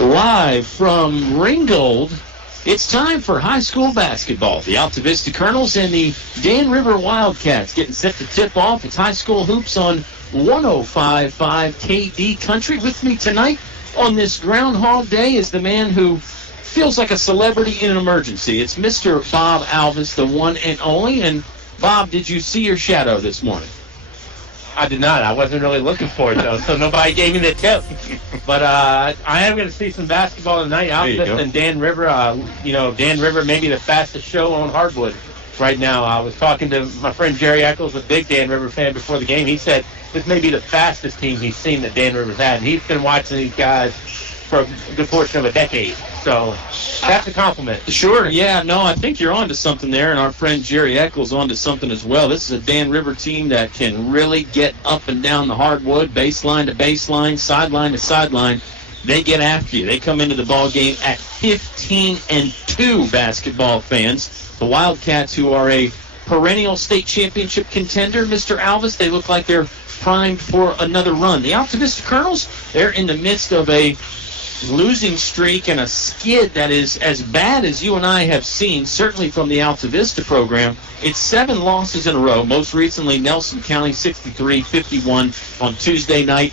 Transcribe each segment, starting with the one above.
Live from Ringgold, it's time for high school basketball. The Altavista Colonels and the Dan River Wildcats getting set to tip off. It's high school hoops on 105.5 KD Country. With me tonight on this Groundhog Day is the man who feels like a celebrity in an emergency. It's Mr. Bob Alvis, the one and only. And, Bob, did you see your shadow this morning? I did not. I wasn't really looking for it, though, so nobody gave me the tip. But I am going to see some basketball tonight. Alvis and Dan River. Dan River may be the fastest show on hardwood right now. I was talking to my friend Jerry Eccles, a big Dan River fan, before the game. He said this may be the fastest team he's seen that Dan River's had. And he's been watching these guys for a good portion of a decade. So that's a compliment. Sure, yeah, no, I think you're onto something there, and our friend Jerry Eccles onto something as well. This is a Dan River team that can really get up and down the hardwood, baseline to baseline, sideline to sideline. They get after you. They come into the ball game at 15-2 basketball fans. The Wildcats, who are a perennial state championship contender, Mr. Alvis, they look like they're primed for another run. The Altavista Colonels, they're in the midst of a losing streak and a skid that is as bad as you and I have seen, certainly from the Altavista program. It's 7 losses in a row, most recently Nelson County 63-51 on Tuesday night.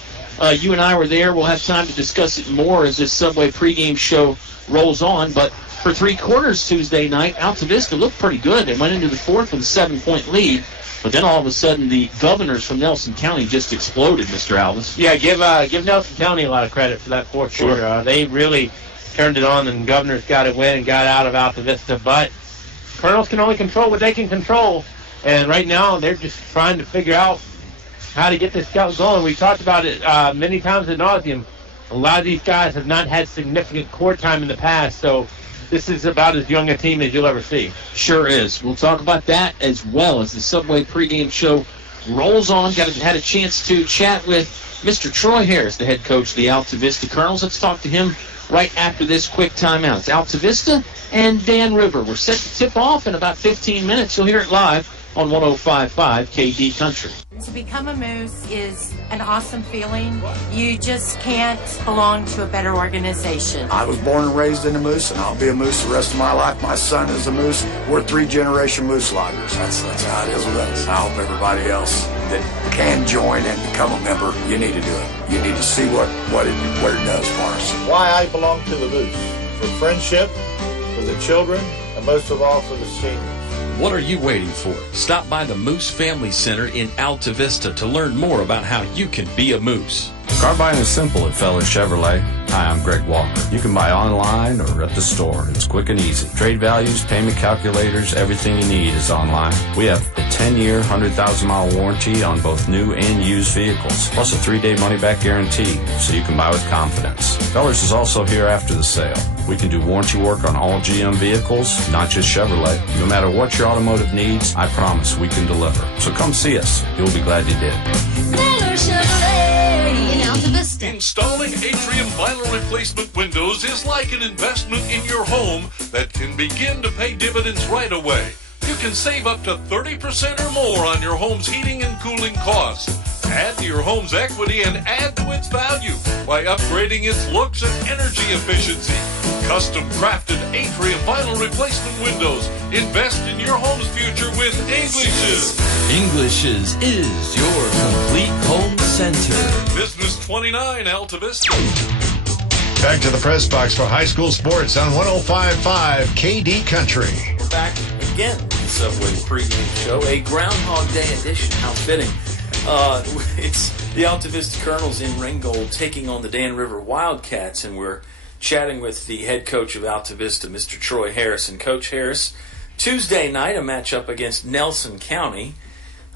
You and I were there. We'll have time to discuss it more as this Subway pregame show rolls on, but for 3 quarters Tuesday night, Altavista looked pretty good. They went into the fourth with a 7-point lead. But then all of a sudden, the Governors from Nelson County just exploded, Mr. Alvis. Yeah, give Nelson County a lot of credit for that fourth quarter. They really turned it on, and Governors got a win and got out of Altavista. But Colonels can only control what they can control. And right now, they're just trying to figure out how to get this scout going. We've talked about it many times ad nauseum. A lot of these guys have not had significant court time in the past, so this is about as young a team as you'll ever see. Sure is. We'll talk about that as well as the Subway pregame show rolls on. Had a chance to chat with Mr. Troy Harris, the head coach of the Altavista Colonels. Let's talk to him right after this quick timeout. It's Altavista and Dan River. We're set to tip off in about 15 minutes. You'll hear it live on 105.5 KD Country. To become a Moose is an awesome feeling. You just can't belong to a better organization. I was born and raised in a Moose, and I'll be a Moose the rest of my life. My son is a Moose. We're 3-generation Moose loggers. That's how it is with us. I hope everybody else that can join and become a member, you need to do it. You need to see what it does for us. Why I belong to the Moose. For friendship, for the children, and most of all for the seniors. What are you waiting for? Stop by the Moose Family Center in Altavista to learn more about how you can be a Moose. Car buying is simple at Feller Chevrolet. Hi, I'm Greg Walker. You can buy online or at the store. It's quick and easy. Trade values, payment calculators, everything you need is online. We have a 10-year, 100,000-mile warranty on both new and used vehicles, plus a 3-day money-back guarantee, so you can buy with confidence. Fellers is also here after the sale. We can do warranty work on all GM vehicles, not just Chevrolet. No matter what your automotive needs, I promise we can deliver. So come see us. You'll be glad you did. Feller Chevrolet in Altavista. Installing atrium vinyl replacement windows is like an investment in your home that can begin to pay dividends right away. You can save up to 30% or more on your home's heating and cooling costs. Add to your home's equity and add to its value by upgrading its looks and energy efficiency. Custom crafted atrium vinyl replacement windows. Invest in your home's future with English's. English's is your complete home center. Business 29 Altavista. Back to the press box for high school sports on 105.5 KD Country. We're back again with the Subway pregame show, a Groundhog Day edition. How fitting. It's the Altavista Colonels in Ringgold taking on the Dan River Wildcats, and we're chatting with the head coach of Altavista, Mr. Troy Harris. And Coach Harris, Tuesday night, a matchup against Nelson County.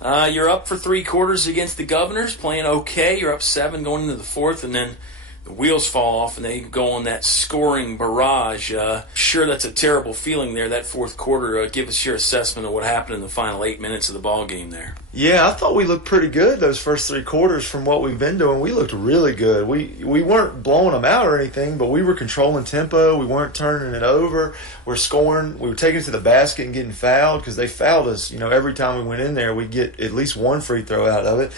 You're up for 3 quarters against the Governors, playing okay. You're up 7 going into the fourth, and then the wheels fall off and they go on that scoring barrage. Sure, that's a terrible feeling there, that fourth quarter. Give us your assessment of what happened in the final 8 minutes of the ball game there. Yeah, I thought we looked pretty good those first 3 quarters from what we've been doing. We looked really good. We weren't blowing them out or anything, but we were controlling tempo. We weren't turning it over. We're scoring. We were taking it to the basket and getting fouled because they fouled us. Every time we went in there, we'd get at least one free throw out of it.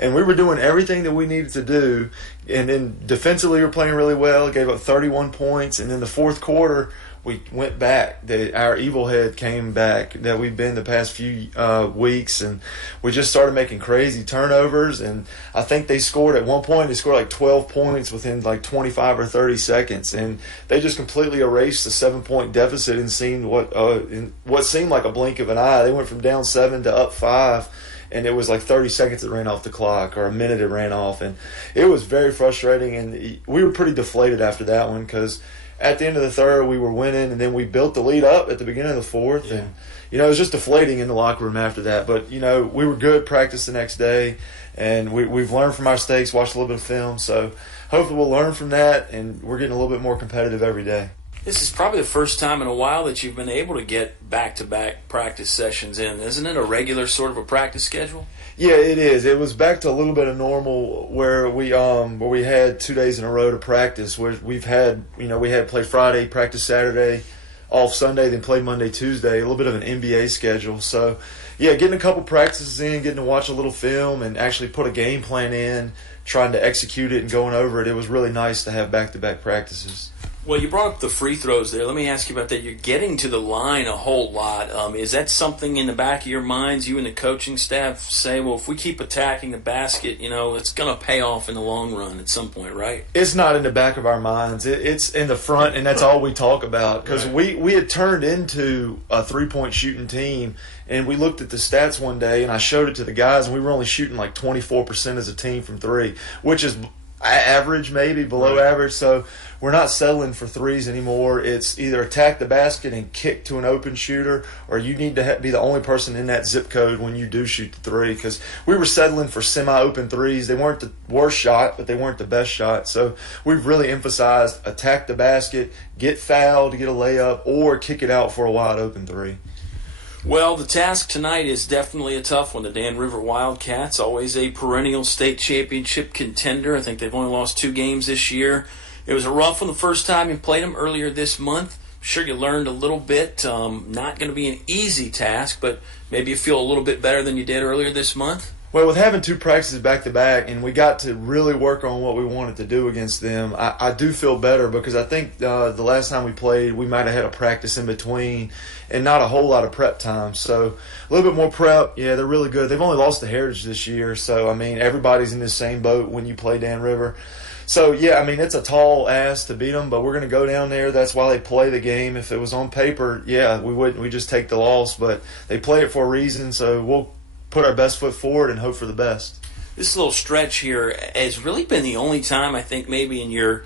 And we were doing everything that we needed to do. And then defensively, defensively we were playing really well, gave up 31 points, and then the fourth quarter we went back. Our evil head came back that we've been the past few weeks, and we just started making crazy turnovers. And I think they scored at one point. They scored like 12 points within like 25 or 30 seconds, and they just completely erased the 7-point deficit and seen what seemed like a blink of an eye. They went from down 7 to up 5. And it was like 30 seconds that ran off the clock, or a minute it ran off. And it was very frustrating. And we were pretty deflated after that one, because at the end of the third we were winning, and then we built the lead up at the beginning of the fourth. Yeah. And, it was just deflating in the locker room after that. But, we were good practice the next day, and we've learned from our mistakes, watched a little bit of film. So hopefully we'll learn from that, and we're getting a little bit more competitive every day. This is probably the first time in a while that you've been able to get back-to-back practice sessions in. Isn't it a regular sort of a practice schedule? Yeah, it is. It was back to a little bit of normal where we had 2 days in a row to practice. Where we had played Friday, practice Saturday, off Sunday, then played Monday, Tuesday. A little bit of an NBA schedule. So, yeah, getting a couple practices in, getting to watch a little film, and actually put a game plan in, trying to execute it and going over it. It was really nice to have back-to-back practices. Well, you brought up the free throws there. Let me ask you about that. You're getting to the line a whole lot. Is that something in the back of your minds, you and the coaching staff say, well, if we keep attacking the basket, it's going to pay off in the long run at some point, right? It's not in the back of our minds. It's in the front, and that's all we talk about. Because we had turned into a three-point shooting team, and we looked at the stats one day, and I showed it to the guys, and we were only shooting like 24% as a team from three, which is average, maybe below average. So we're not settling for threes anymore. It's either attack the basket and kick to an open shooter, or you need to be the only person in that zip code when you do shoot the three, because we were settling for semi-open threes. They weren't the worst shot, but they weren't the best shot. So we've really emphasized attack the basket, get fouled to get a layup, or kick it out for a wide open three. Well, the task tonight is definitely a tough one. The Dan River Wildcats, always a perennial state championship contender. I think they've only lost 2 games this year. It was a rough one the first time you played them earlier this month. I'm sure you learned a little bit. Not going to be an easy task, but maybe you feel a little bit better than you did earlier this month. Well, with having 2 practices back-to-back, and we got to really work on what we wanted to do against them, I do feel better, because I think the last time we played, we might have had a practice in between and not a whole lot of prep time. So a little bit more prep. Yeah, they're really good. They've only lost to Heritage this year, so, everybody's in the same boat when you play Dan River. So, yeah, it's a tall ask to beat them, but we're going to go down there. That's why they play the game. If it was on paper, yeah, we wouldn't. We just take the loss, but they play it for a reason, so we'll put our best foot forward and hope for the best. This little stretch here has really been the only time, I think, maybe in your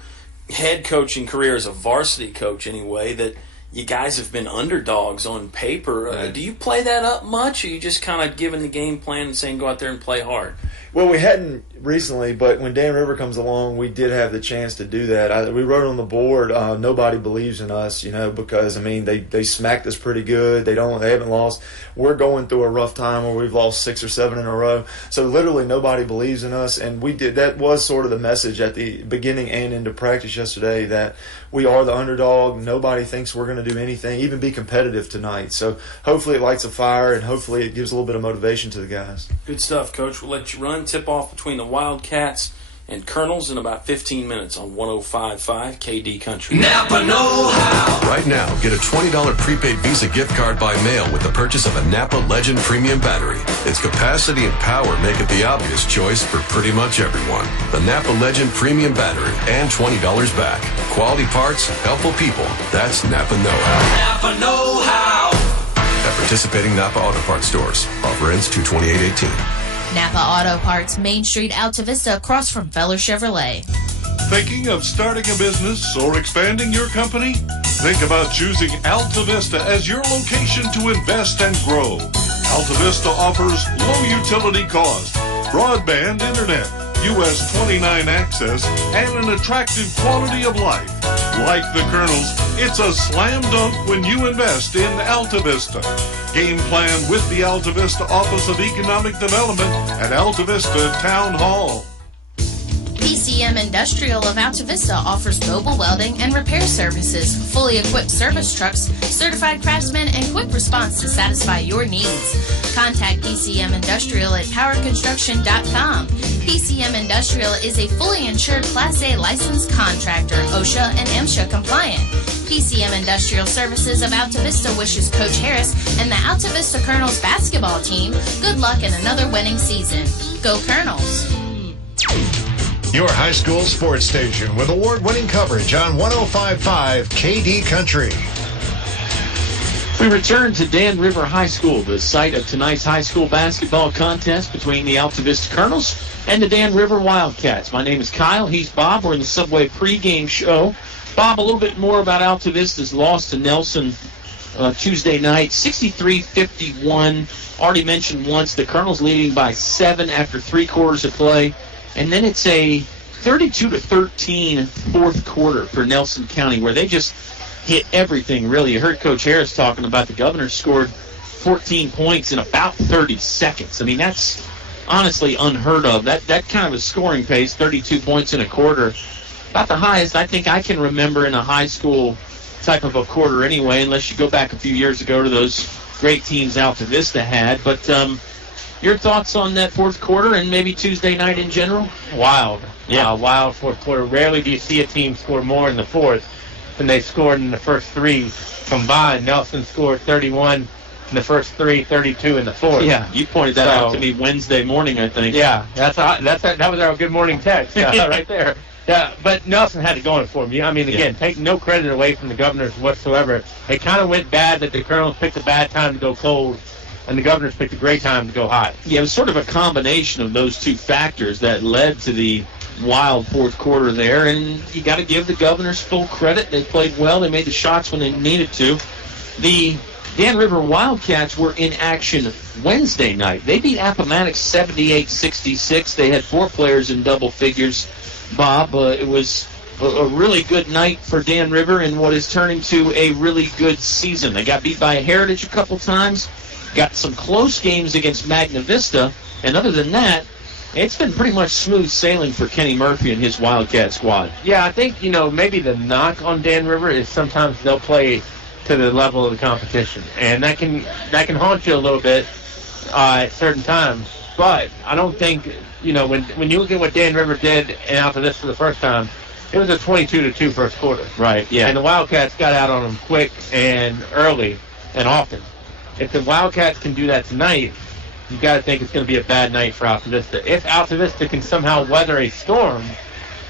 head coaching career as a varsity coach anyway, that you guys have been underdogs on paper. Right. Do you play that up much, or are you just kind of giving the game plan and saying go out there and play hard? Well, we hadn't recently, but when Dan River comes along, we did have the chance to do that. We wrote on the board, nobody believes in us, because, they smacked us pretty good. They haven't lost. We're going through a rough time where we've lost 6 or 7 in a row. So literally nobody believes in us, and we did. That was sort of the message at the beginning and into practice yesterday, that we are the underdog. Nobody thinks we're going to do anything, even be competitive tonight. So hopefully it lights a fire, and hopefully it gives a little bit of motivation to the guys. Good stuff, Coach. We'll let you run. Tip-off between the Wildcats and Colonels in about 15 minutes on 105.5 KD Country. Napa know-how. Right now, get a $20 prepaid Visa gift card by mail with the purchase of a Napa Legend Premium Battery. Its capacity and power make it the obvious choice for pretty much everyone. The Napa Legend Premium Battery and $20 back. Quality parts, helpful people. That's Napa know-how. Napa know-how. At participating Napa Auto Parts stores. Offer ends 2/28/18. Napa Auto Parts, Main Street, Altavista, across from Feller Chevrolet. Thinking of starting a business or expanding your company? Think about choosing Altavista as your location to invest and grow. Altavista offers low utility cost, broadband internet, US 29 access, and an attractive quality of life. Like the Colonels, it's a slam dunk when you invest in Altavista. Game plan with the Altavista Office of Economic Development at Altavista Town Hall. The PCM Industrial of Altavista offers mobile welding and repair services, fully equipped service trucks, certified craftsmen, and quick response to satisfy your needs. Contact PCM Industrial at powerconstruction.com. PCM Industrial is a fully insured Class A licensed contractor, OSHA and MSHA compliant. PCM Industrial Services of Altavista wishes Coach Harris and the Altavista Colonels basketball team good luck in another winning season. Go Colonels! Your high school sports station with award-winning coverage on 105.5 KD Country. We return to Dan River High School, the site of tonight's high school basketball contest between the Altavista Colonels and the Dan River Wildcats. My name is Kyle. He's Bob. We're in the Subway pregame show. Bob, a little bit more about Altavista's loss to Nelson Tuesday night, 63-51. Already mentioned once, the Colonels leading by 7 after 3 quarters of play. And then it's a 32-13 fourth quarter for Nelson County, where they just hit everything, really. You heard Coach Harris talking about the Governor scored 14 points in about 30 seconds. I mean, that's honestly unheard of. That kind of a scoring pace, 32 points in a quarter, about the highest I think I can remember in a high school type of a quarter anyway, unless you go back a few years ago to those great teams Altavista had. But your thoughts on that fourth quarter and maybe Tuesday night in general? Wild. Yeah. Wild fourth quarter. Rarely do you see a team score more in the fourth than they scored in the first 3 combined. Nelson scored 31 in the first 3, 32 in the fourth. Yeah, you pointed that out to me Wednesday morning, I think. Yeah, that was our good morning text right there. Yeah, but Nelson had it going for him. I mean, again, take no credit away from the Governors whatsoever. It kind of went bad that the Colonels picked a bad time to go cold, and the Governors picked a great time to go hot. Yeah, it was sort of a combination of those two factors that led to the wild fourth quarter there, and you got to give the Governors full credit. They played well. They made the shots when they needed to. The Dan River Wildcats were in action Wednesday night. They beat Appomattox 78-66. They had 4 players in double figures. Bob, it was a really good night for Dan River in what is turning to a really good season. They got beat by Heritage a couple times, got some close games against Magna Vista, and other than that, it's been pretty much smooth sailing for Kenny Murphy and his Wildcat squad. Yeah, I think, maybe the knock on Dan River is sometimes they'll play to the level of the competition, and that can haunt you a little bit at certain times. But I don't think, when you look at what Dan River did after this for the first time, it was a 22-2 first quarter. Right, yeah. And the Wildcats got out on them quick and early and often. If the Wildcats can do that tonight, you've got to think it's going to be a bad night for Altavista. If Altavista can somehow weather a storm,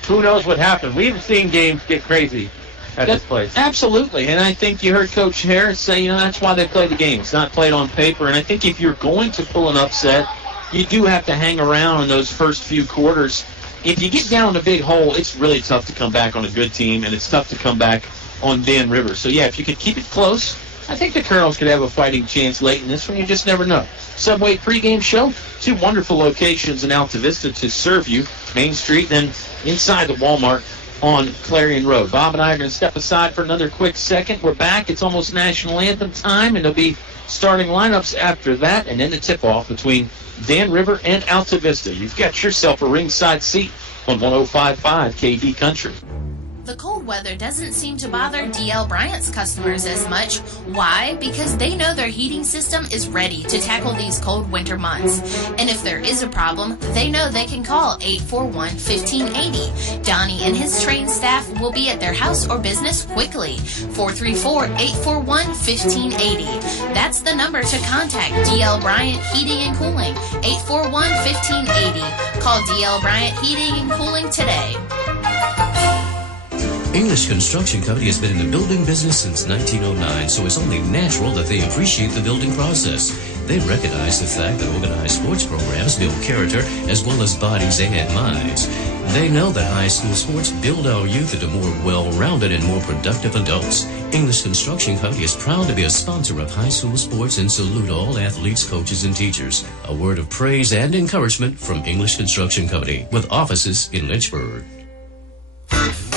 who knows what happened. We've seen games get crazy at this place. Absolutely, and I think you heard Coach Harris say, that's why they play the game. It's not played on paper, and I think if you're going to pull an upset, you do have to hang around in those first few quarters. If you get down in a big hole, it's really tough to come back on a good team, and it's tough to come back on Dan River. So, yeah, if you could keep it close, I think the Colonels could have a fighting chance late in this one. You just never know. Subway pregame show, 2 wonderful locations in Altavista to serve you. Main Street, then inside the Walmart on Clarion Road. Bob and I are going to step aside for another quick second. We're back. It's almost National Anthem time, and there'll be starting lineups after that, and then the tip-off between Dan River and Altavista. You've got yourself a ringside seat on 105.5 KD Country. The cold weather doesn't seem to bother DL Bryant's customers as much. Why? Because they know their heating system is ready to tackle these cold winter months. And if there is a problem, they know they can call 841-1580. Donnie and his trained staff will be at their house or business quickly. 434-841-1580. That's the number to contact DL Bryant Heating and Cooling. 841-1580. Call DL Bryant Heating and Cooling today. English Construction Company has been in the building business since 1909, so it's only natural that they appreciate the building process. They recognize the fact that organized sports programs build character as well as bodies and minds. They know that high school sports build our youth into more well-rounded and more productive adults. English Construction Company is proud to be a sponsor of high school sports and salute all athletes, coaches, and teachers. A word of praise and encouragement from English Construction Company with offices in Lynchburg.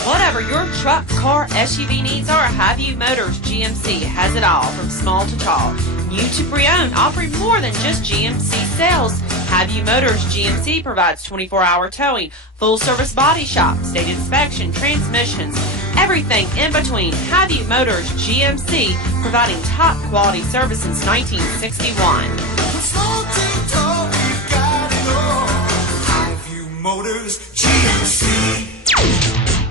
Whatever your truck, car, SUV needs are, Highview Motors GMC has it all, from small to tall. New to pre-owned, offering more than just GMC sales. Have You Motors GMC provides 24-hour towing, full-service body shop, state inspection, transmissions, everything in between. Have You Motors GMC, providing top-quality service since 1961. Motors GMC.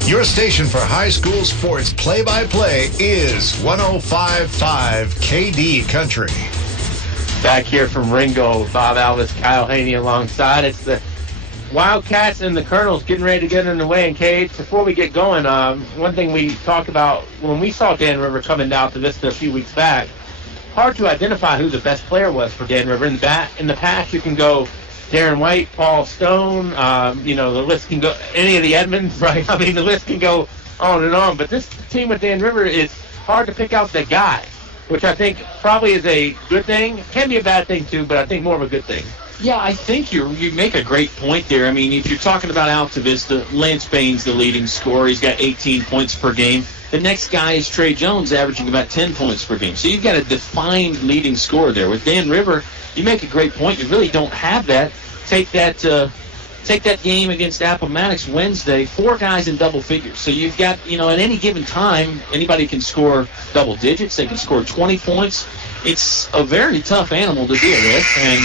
Your station for high school sports play-by-play is 105.5 KD Country. Back here from Ringo, Bob Alvis, Kyle Hoehne alongside. It's the Wildcats and the Colonels getting ready to get in the way. And Cade, before we get going, one thing we talked about when we saw Dan River coming down to Vista a few weeks back, hard to identify who the best player was for Dan River. In the past, you can go Darren White, Paul Stone, the list can go, any of the Edmonds, right? I mean, the list can go on and on. But this team with Dan River, is hard to pick out the guy, which I think probably is a good thing. Can be a bad thing, too, but I think more of a good thing. Yeah, I think you make a great point there. I mean, if you're talking about Altavista, Lance Bain's the leading scorer. He's got 18 points per game. The next guy is Trey Jones, averaging about 10 points per game. So you've got a defined leading scorer there. With Dan River, you make a great point. You really don't have that. Take that game against Appomattox Wednesday, 4 guys in double figures. So you've got, at any given time, anybody can score double digits. They can score 20 points. It's a very tough animal to deal with, and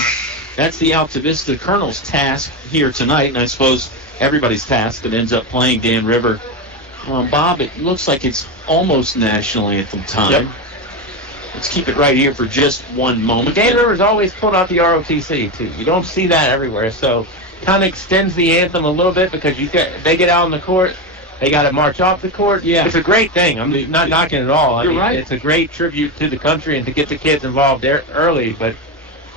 that's the Altavista Colonels' task here tonight, and I suppose everybody's task that ends up playing Dan River. Bob, it looks like it's almost national anthem time. Yep. Let's keep it right here for just one moment. Dan River's always pulled out the ROTC, too. You don't see that everywhere, so kind of extends the anthem a little bit because they get out on the court, they got to march off the court. Yeah. It's a great thing. I'm not knocking it at all. You're right. It's a great tribute to the country and to get the kids involved there early, but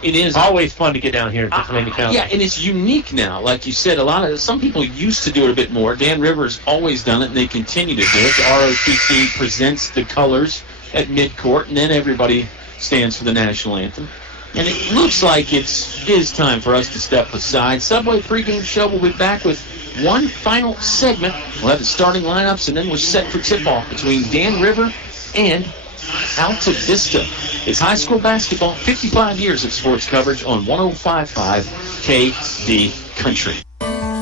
it is always fun to get down here to Pennsylvania County. Yeah, and it's unique now. Like you said, some people used to do it a bit more. Dan River's always done it, and they continue to do it. The ROTC presents the colors at midcourt, and then everybody stands for the national anthem. And it looks like it is time for us to step aside. Subway pregame show will be back with one final segment. We'll have the starting lineups, and then we're set for tip-off between Dan River and Altavista. It's high school basketball, 55 years of sports coverage on 105.5 KD Country.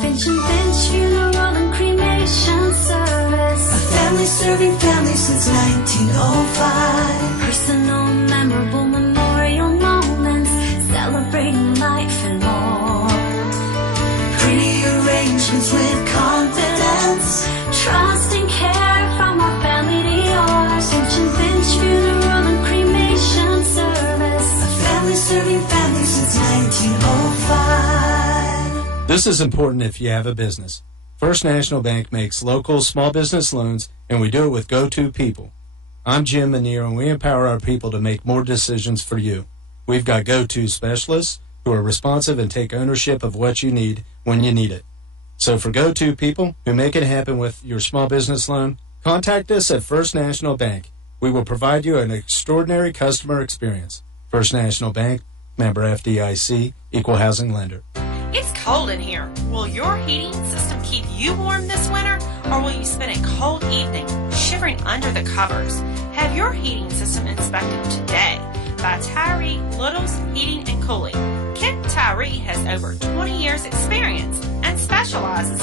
Finch and Finch Funeral and Cremation Service. A family serving families since 1905. Personal, memorable memorial moments, celebrating life and more. Pretty arrangements with confidence, trust and care from our family to yours. Finch and Finch Funeral and Cremation Service. A family serving families since 1905. This is important if you have a business. First National Bank makes local small business loans, and we do it with go-to people. I'm Jim Manier, and we empower our people to make more decisions for you. We've got go-to specialists who are responsive and take ownership of what you need when you need it. So for go-to people who make it happen with your small business loan, contact us at First National Bank. We will provide you an extraordinary customer experience. First National Bank, member FDIC, equal housing lender. It's cold in here. Will your heating system keep you warm this winter, or will you spend a cold evening shivering under the covers? Have your heating system inspected today by Tyree Little's Heating and Cooling. Kent Tyree has over 20 years experience and specializes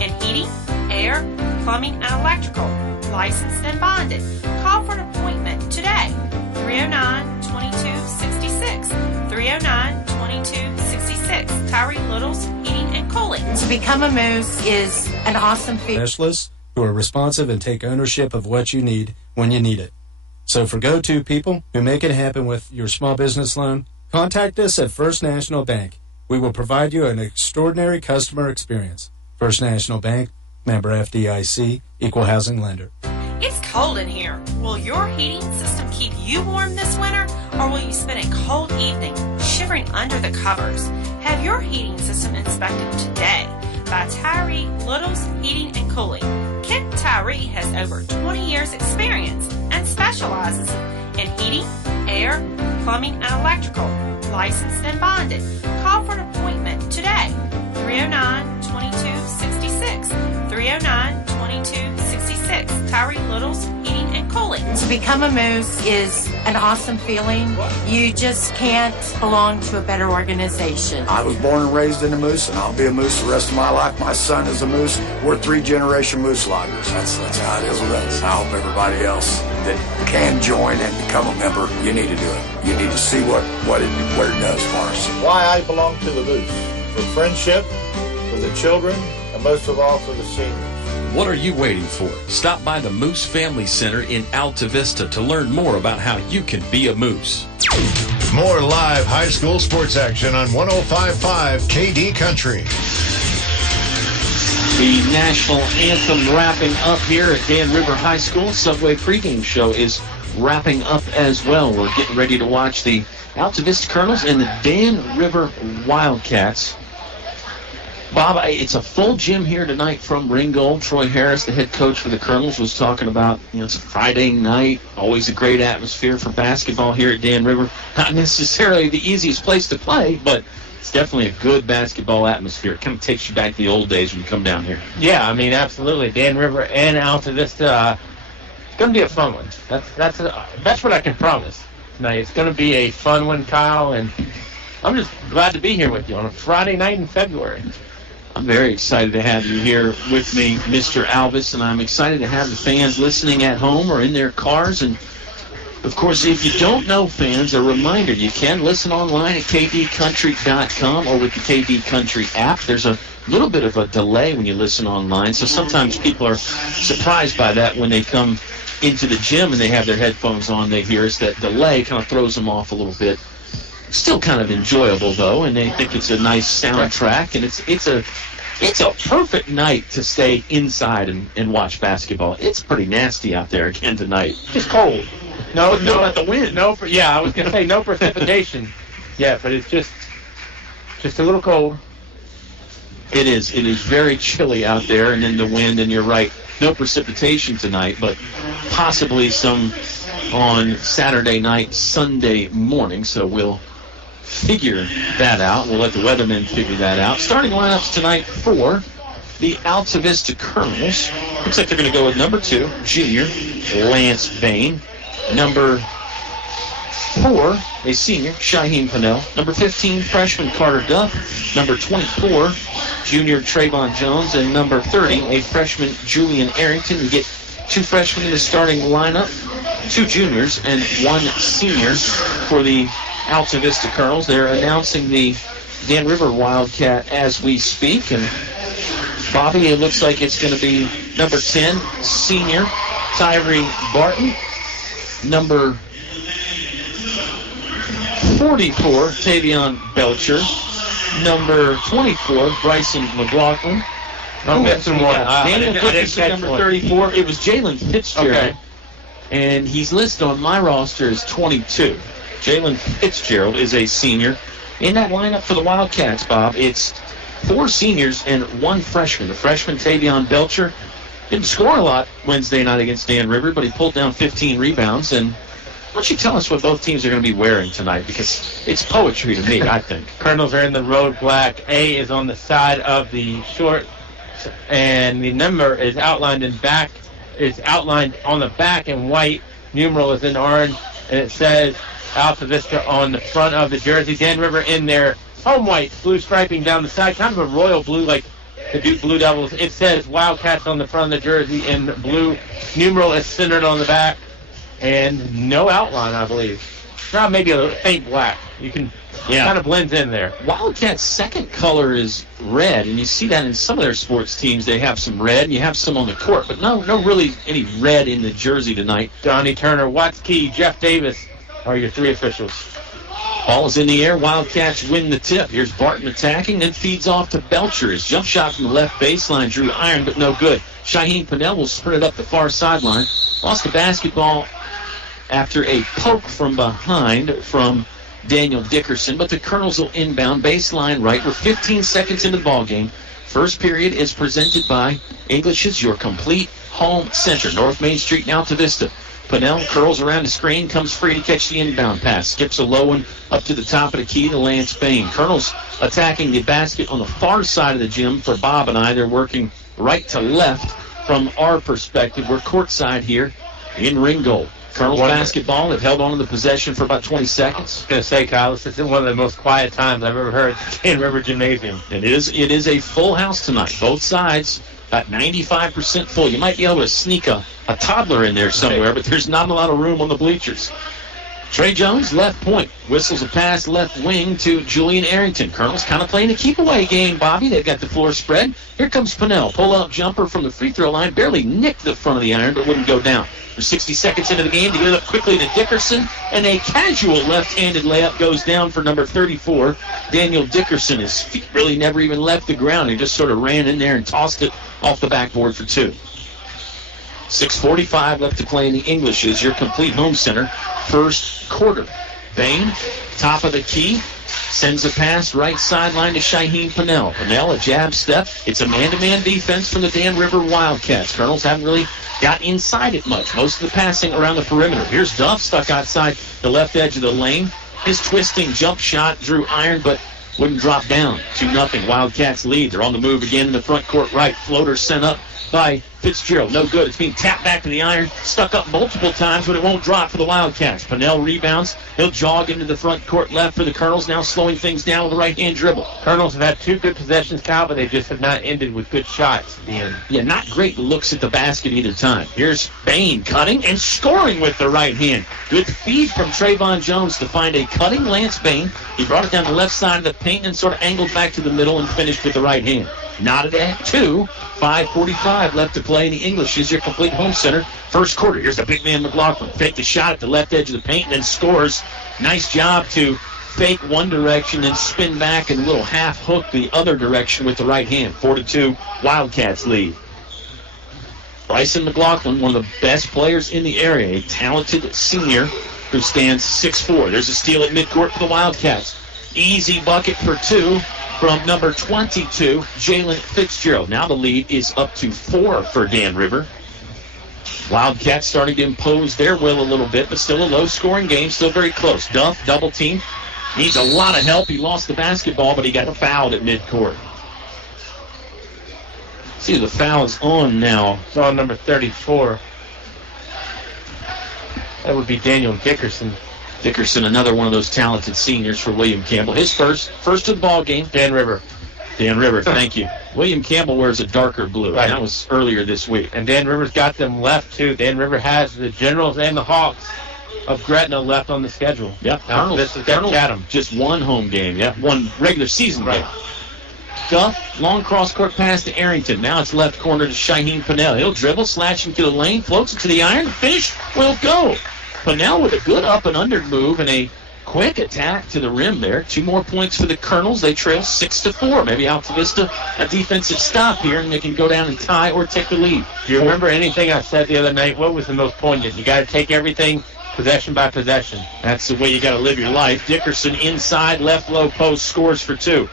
in heating, air, plumbing, and electrical. Licensed and bonded. Call for an appointment today. 309-2266. 309-2266. Tyree Little's Heating and Cooling. To become a Moose is an awesome feeling. Specialists who are responsive and take ownership of what you need when you need it. So for go-to people who make it happen with your small business loan, contact us at First National Bank. We will provide you an extraordinary customer experience. First National Bank, member FDIC, equal housing lender. It's cold in here. Will your heating system keep you warm this winter, or will you spend a cold evening shivering under the covers? Have your heating system inspected today by Tyree Little's Heating and Cooling. Kent Tyree has over 20 years experience and specializes in heating, air, plumbing, and electrical. Licensed and bonded. Call for an appointment today. 309-2266. 309-2266. Tyree Little's Heating and Cooling. To become a Moose is an awesome feeling. You just can't belong to a better organization. I was born and raised in the Moose, and I'll be a Moose the rest of my life. My son is a Moose. We're 3-generation Moose loggers. That's how it is with us. I hope everybody else that can join and become a member, you need to do it. You need to see what it does for us. Why I belong to the Moose. For friendship, for the children, and most of all for the seniors. What are you waiting for? Stop by the Moose Family Center in Altavista to learn more about how you can be a Moose. More live high school sports action on 105.5 KD Country. The national anthem wrapping up here at Dan River High School. Subway pregame show is wrapping up as well. We're getting ready to watch the Altavista Colonels and the Dan River Wildcats. Bob, it's a full gym here tonight from Ringgold. Troy Harris, the head coach for the Colonels, was talking about, it's a Friday night, always a great atmosphere for basketball here at Dan River. Not necessarily the easiest place to play, but it's definitely a good basketball atmosphere. It kind of takes you back to the old days when you come down here. Yeah, I mean, absolutely. Dan River and Altavista, it's going to be a fun one. That's what I can promise tonight. It's going to be a fun one, Kyle, and I'm just glad to be here with you on a Friday night in February. I'm very excited to have you here with me, Mr. Alvis, and I'm excited to have the fans listening at home or in their cars. And, of course, if you don't know, fans, a reminder, you can listen online at kdcountry.com or with the KD Country app. There's a little bit of a delay when you listen online, so sometimes people are surprised by that when they come into the gym and they have their headphones on. They hear us. That delay kind of throws them off a little bit. Still kind of enjoyable, though, and they think it's a nice soundtrack, and it's a perfect night to stay inside and watch basketball. It's pretty nasty out there again tonight. Just cold. No, about the wind. I was going to say no precipitation. Yeah, but it's just a little cold. It is very chilly out there, and in the wind, and you're right, no precipitation tonight, but possibly some on Saturday night, Sunday morning, so we'll figure that out. We'll let the weathermen figure that out. Starting lineups tonight for the Altavista Colonels. Looks like they're going to go with number 2, junior Lance Bain. Number 4, a senior, Shaheem Pennell. Number 15, freshman Carter Duff. Number 24, junior Trayvon Jones. And number 30, a freshman Julian Arrington. You get 2 freshmen in the starting lineup, 2 juniors, and 1 senior for the Altavista Colonels. They're announcing the Dan River Wildcat as we speak. And, Bobby, it looks like it's going to be number 10, senior Tyree Barton. Number 44, Tavion Belcher. Number 24, Bryson McLaughlin. I'm missing one. Daniel Dickerson, number 34. It was Jalen Fitzgerald. Okay. And he's listed on my roster as 22. Jalen Fitzgerald is a senior. In that lineup for the Wildcats, Bob, it's 4 seniors and 1 freshman. The freshman, Tavion Belcher, didn't score a lot Wednesday night against Dan River, but he pulled down 15 rebounds. And why don't you tell us what both teams are going to be wearing tonight? Because it's poetry to me, I think. Colonels are in the road black. A is on the side of the short, and the number is outlined in back. It's outlined on the back in white. Numeral is in orange, and it says Altavista on the front of the jersey. Dan River in their home white, blue striping down the side, kind of a royal blue like the Duke Blue Devils. It says Wildcats on the front of the jersey in blue. Numeral is centered on the back, and no outline, I believe. Now maybe a faint black. You can kind of blends in there. Wildcats' second color is red, and you see that in some of their sports teams. They have some red, and you have some on the court, but no really any red in the jersey tonight. Donnie Turner, Watts Key, Jeff Davis are your 3 officials. Ball is in the air. Wildcats win the tip. Here's Barton attacking, then feeds off to Belcher. His jump shot from the left baseline drew iron, but no good. Shaheem Pennell will sprint it up the far sideline. Lost the basketball after a poke from behind from Daniel Dickerson, but the Colonels will inbound baseline right. We're 15 seconds into the ballgame. First period is presented by English's Your Complete Home Center, North Main Street in Altavista. Pennell curls around the screen, comes free to catch the inbound pass. Skips a low one up to the top of the key to Lance Bain. Colonels attacking the basket on the far side of the gym for Bob and I. They're working right to left from our perspective. We're courtside here in Ringgold. Colonel's basketball have held on to the possession for about 20 seconds. I was going to say, Kyle, this is one of the most quiet times I've ever heard at Dan River Gymnasium. It is a full house tonight. Both sides about 95% full. You might be able to sneak a toddler in there somewhere, but there's not a lot of room on the bleachers. Trey Jones, left point, whistles a pass left wing to Julian Arrington. Colonel's kind of playing a keep-away game, Bobby. They've got the floor spread. Here comes Pinnell. Pull-up jumper from the free throw line. Barely nicked the front of the iron, but wouldn't go down. We're 60 seconds into the game to get it up quickly to Dickerson, and a casual left-handed layup goes down for number 34, Daniel Dickerson. His feet really never even left the ground. He just sort of ran in there and tossed it off the backboard for 2. 6:45 left to play in the English is your complete home center first quarter. Bain, top of the key, sends a pass right sideline to Shaheen Pinnell. Pinnell, a jab step. It's a man-to-man defense from the Dan River Wildcats. Colonels haven't really got inside it much. Most of the passing around the perimeter. Here's Duff stuck outside the left edge of the lane. His twisting jump shot drew iron, but wouldn't drop down. 2-0. Wildcats lead. They're on the move again in the front court right. Floater sent up by Fitzgerald. No good. It's being tapped back to the iron. Stuck up multiple times, but it won't drop for the Wildcats. Pinnell rebounds. He'll jog into the front court left for the Colonels, now slowing things down with a right-hand dribble. Colonels have had 2 good possessions, Kyle, but they just have not ended with good shots at the end. Yeah, not great looks at the basket either time. Here's Bain cutting and scoring with the right hand. Good feed from Trayvon Jones to find a cutting Lance Bain. He brought it down the left side of the paint and sort of angled back to the middle and finished with the right hand. Knotted at 2. 5:45 left to play in the English is your complete home center first quarter. Here's the big man McLaughlin. Fake the shot at the left edge of the paint and then scores. Nice job to fake one direction and spin back and a little half hook the other direction with the right hand. 4-2 Wildcats lead. Bryson McLaughlin, one of the best players in the area, a talented senior who stands 6'4". There's a steal at midcourt for the Wildcats. Easy bucket for 2 from number 22, Jalen Fitzgerald. Now the lead is up to 4 for Dan River. Wildcats starting to impose their will a little bit, but still a low-scoring game, still very close. Duff, double team. Needs a lot of help. He lost the basketball, but he got fouled at midcourt. See, the foul is on now. It's on number 34. That would be Daniel Dickerson. Dickerson, another one of those talented seniors for William Campbell. His first to the ball game. Dan River, thank you. William Campbell wears a darker blue. Right. That was earlier this week. And Dan River's got them left, too. Dan River has the Generals and the Hawks of Gretna left on the schedule. Yep. Colonels just one home game. Yep. One regular season game. Duff, long cross-court pass to Arrington. Now it's left corner to Shaheen Pinnell. He'll dribble, slash into the lane, floats it to the iron. Finish will go. Pinnell with a good up and under move and a quick attack to the rim there. 2 more points for the Colonels. They trail 6-4. Maybe Altavista a defensive stop here, and they can go down and tie or take the lead. Do you remember anything I said the other night? What was the most poignant? You got to take everything possession by possession. That's the way you got to live your life. Dickerson inside, left low post, scores for 2.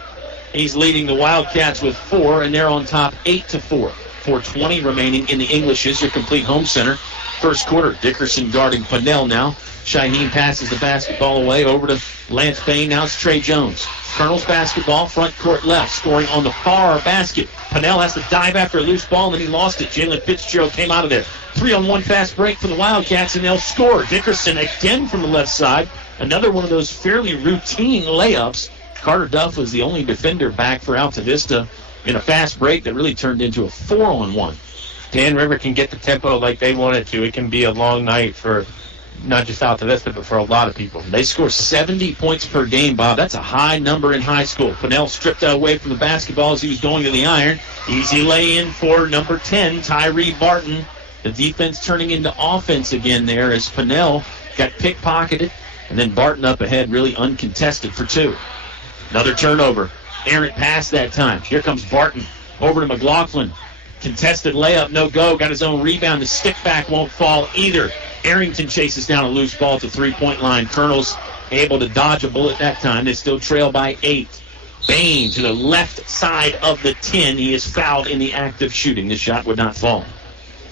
He's leading the Wildcats with 4, and they're on top 8-4. 4:20 remaining in the Englishes, your complete home center. First quarter, Dickerson guarding Pinnell now. Shaheen passes the basketball away over to Lance Bain. Now it's Trey Jones. Colonels basketball, front court left, scoring on the far basket. Pinnell has to dive after a loose ball, and then he lost it. Jalen Fitzgerald came out of there. 3-on-1 fast break for the Wildcats, and they'll score. Dickerson again from the left side. Another one of those fairly routine layups. Carter Duff was the only defender back for Altavista in a fast break that really turned into a 4-on-1. Dan River can get the tempo like they want it to. It can be a long night for not just Altavista, but for a lot of people. They score 70 points per game, Bob. That's a high number in high school. Pinnell stripped away from the basketball as he was going to the iron. Easy lay-in for number 10, Tyree Barton. The defense turning into offense again there as Pinnell got pickpocketed, and then Barton up ahead, really uncontested for 2. Another turnover. Errant pass that time. Here comes Barton over to McLaughlin. Contested layup, no go. Got his own rebound. The stick back won't fall either. Arrington chases down a loose ball at the three-point line. Colonels able to dodge a bullet that time. They still trail by 8. Bain to the left side of the 10. He is fouled in the act of shooting. This shot would not fall.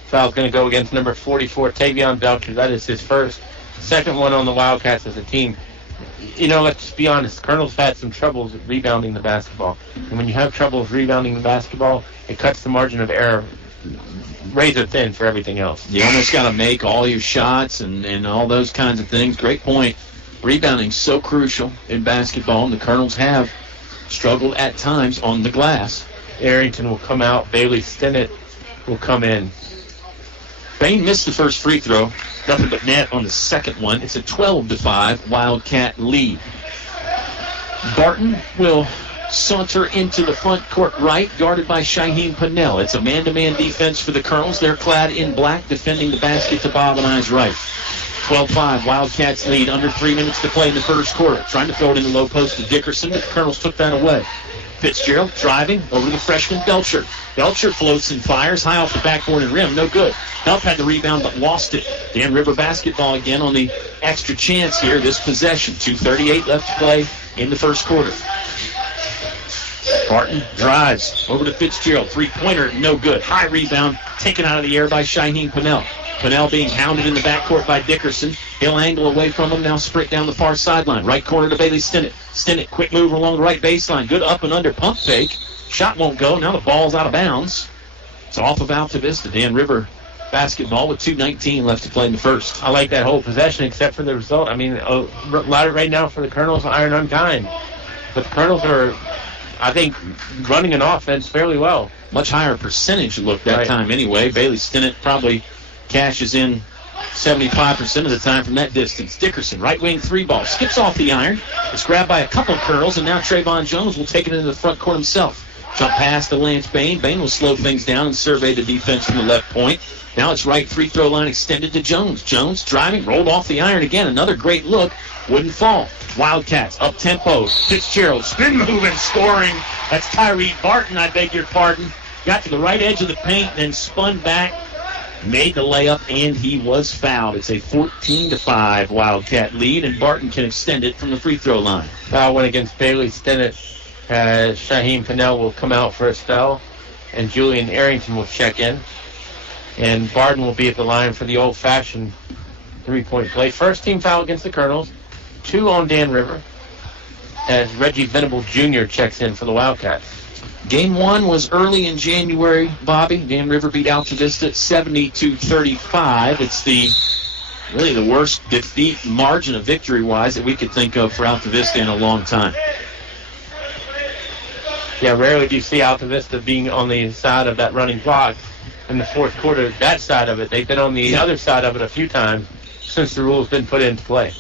Foul's going to go against number 44, Tavion Belcher. That is his second one on the Wildcats as a team. You know, let's be honest, Colonel's had some troubles rebounding the basketball. And when you have troubles rebounding the basketball, it cuts the margin of error razor thin for everything else. You almost got to make all your shots and all those kinds of things. Great point. Rebounding so crucial in basketball, and the Colonels have struggled at times on the glass. Arrington will come out. Bailey Stinnett will come in. Bain missed the first free throw. Nothing but net on the second one. It's a 12-5 Wildcat lead. Barton will saunter into the front court right, guarded by Shaheem Pannell. It's a man-to-man defense for the Colonels. They're clad in black, defending the basket to Bob and I's right. 12-5, Wildcats lead. Under 3 minutes to play in the first quarter. Trying to throw it in the low post to Dickerson, but the Colonels took that away. Fitzgerald driving over to the freshman Belcher. Belcher floats and fires high off the backboard and rim. No good. Help had the rebound but lost it. Dan River basketball again on the extra chance here this possession. 2:38 left to play in the first quarter. Barton drives over to Fitzgerald. Three-pointer, no good. High rebound taken out of the air by Shaheem Pannell. Pannell being hounded in the backcourt by Dickerson. He'll angle away from him, now sprint down the far sideline. Right corner to Bailey Stinnett. Stinnett, quick move along the right baseline. Good up and under pump fake. Shot won't go. Now the ball's out of bounds. It's off of Altavista. Dan River basketball with 2:19 left to play in the first. I like that whole possession except for the result. I mean, a lot right now for the Colonels, iron unkind. But the Colonels are, I think, running an offense fairly well. Much higher percentage look that time anyway. Bailey Stinnett probably cashes in 75% of the time from that distance. Dickerson, right wing three ball, skips off the iron. It's grabbed by a couple of Colonels, and now Trayvon Jones will take it into the front court himself. Jump pass to Lance Bain. Bain will slow things down and survey the defense from the left point. Now it's right free throw line extended to Jones. Jones driving, rolled off the iron again. Another great look. Wouldn't fall. Wildcats up tempo. Fitzgerald spin move and scoring. That's Tyree Barton, I beg your pardon. Got to the right edge of the paint, then spun back. Made the layup, and he was fouled. It's a 14-5 Wildcat lead, and Barton can extend it from the free throw line. Foul went against Bailey Stinnett. Shaheem Pannell will come out for a spell, and Julian Arrington will check in. And Barton will be at the line for the old-fashioned three-point play. First team foul against the Colonels. 2 on Dan River, as Reggie Venable Jr. checks in for the Wildcats. Game 1 was early in January, Bobby. Dan River beat Altavista 70-35. It's really the worst defeat margin of victory-wise that we could think of for Altavista in a long time. Yeah, rarely do you see Altavista being on the side of that running clock in the fourth quarter. That side of it, they've been on the other side of it a few times since the rule's been put into play.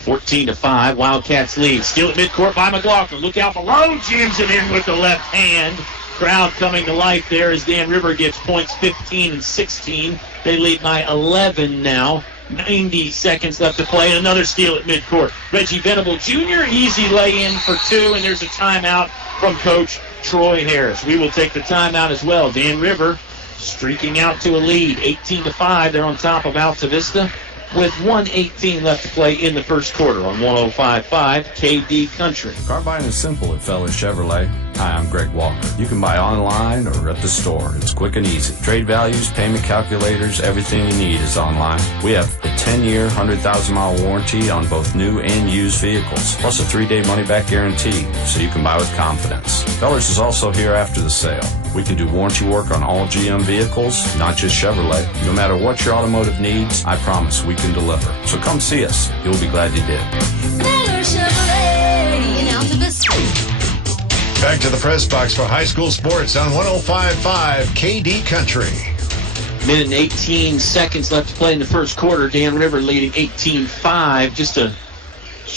14-5, Wildcats lead. Still at midcourt by McLaughlin. Look out below, jams it in with the left hand. Crowd coming to life there as Dan River gets points 15 and 16. They lead by 11 now. 90 seconds left to play. Another steal at midcourt. Reggie Venable Jr. easy lay-in for 2, and there's a timeout from Coach Troy Harris. We will take the timeout as well. Dan River streaking out to a lead. 18-5. They're on top of Altavista with 1:18 left to play in the first quarter on 105.5 KD Country. Car buying is simple at Feller Chevrolet. Hi, I'm Greg Walker. You can buy online or at the store. It's quick and easy. Trade values, payment calculators, everything you need is online. We have a 10-year, 100,000-mile warranty on both new and used vehicles, plus a 3-day money-back guarantee, so you can buy with confidence. Fellers is also here after the sale. We can do warranty work on all GM vehicles, not just Chevrolet. No matter what your automotive needs, I promise we can deliver. So come see us. You'll be glad you did. Feller Chevrolet in Altavista. Back to the press box for high school sports on 105.5 KD Country. Minute and 18 seconds left to play in the first quarter. Dan River leading 18-5. Just a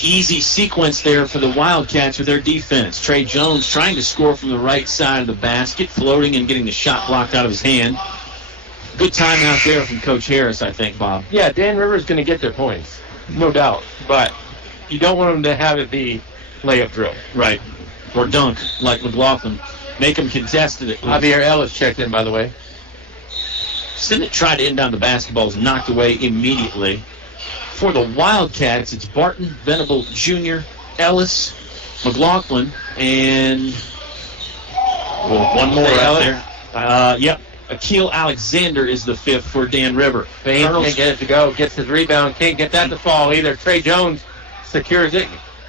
easy sequence there for the Wildcats with their defense. Trey Jones trying to score from the right side of the basket, floating and getting the shot blocked out of his hand. Good timeout there from Coach Harris, I think, Bob. Yeah, Dan River's going to get their points, no doubt. But you don't want them to have it be layup drill. Right. Or dunk, like McLaughlin. Make them contested it. Javier Ellis checked in, by the way. Stinnett tried to end down the basketball, was knocked away immediately. For the Wildcats, it's Barton, Venable Jr., Ellis, McLaughlin, and one more out there. Yep. Akil Alexander is the fifth for Dan River. Bain can't get it to go, gets his rebound, can't get that to fall either. Trey Jones secures it,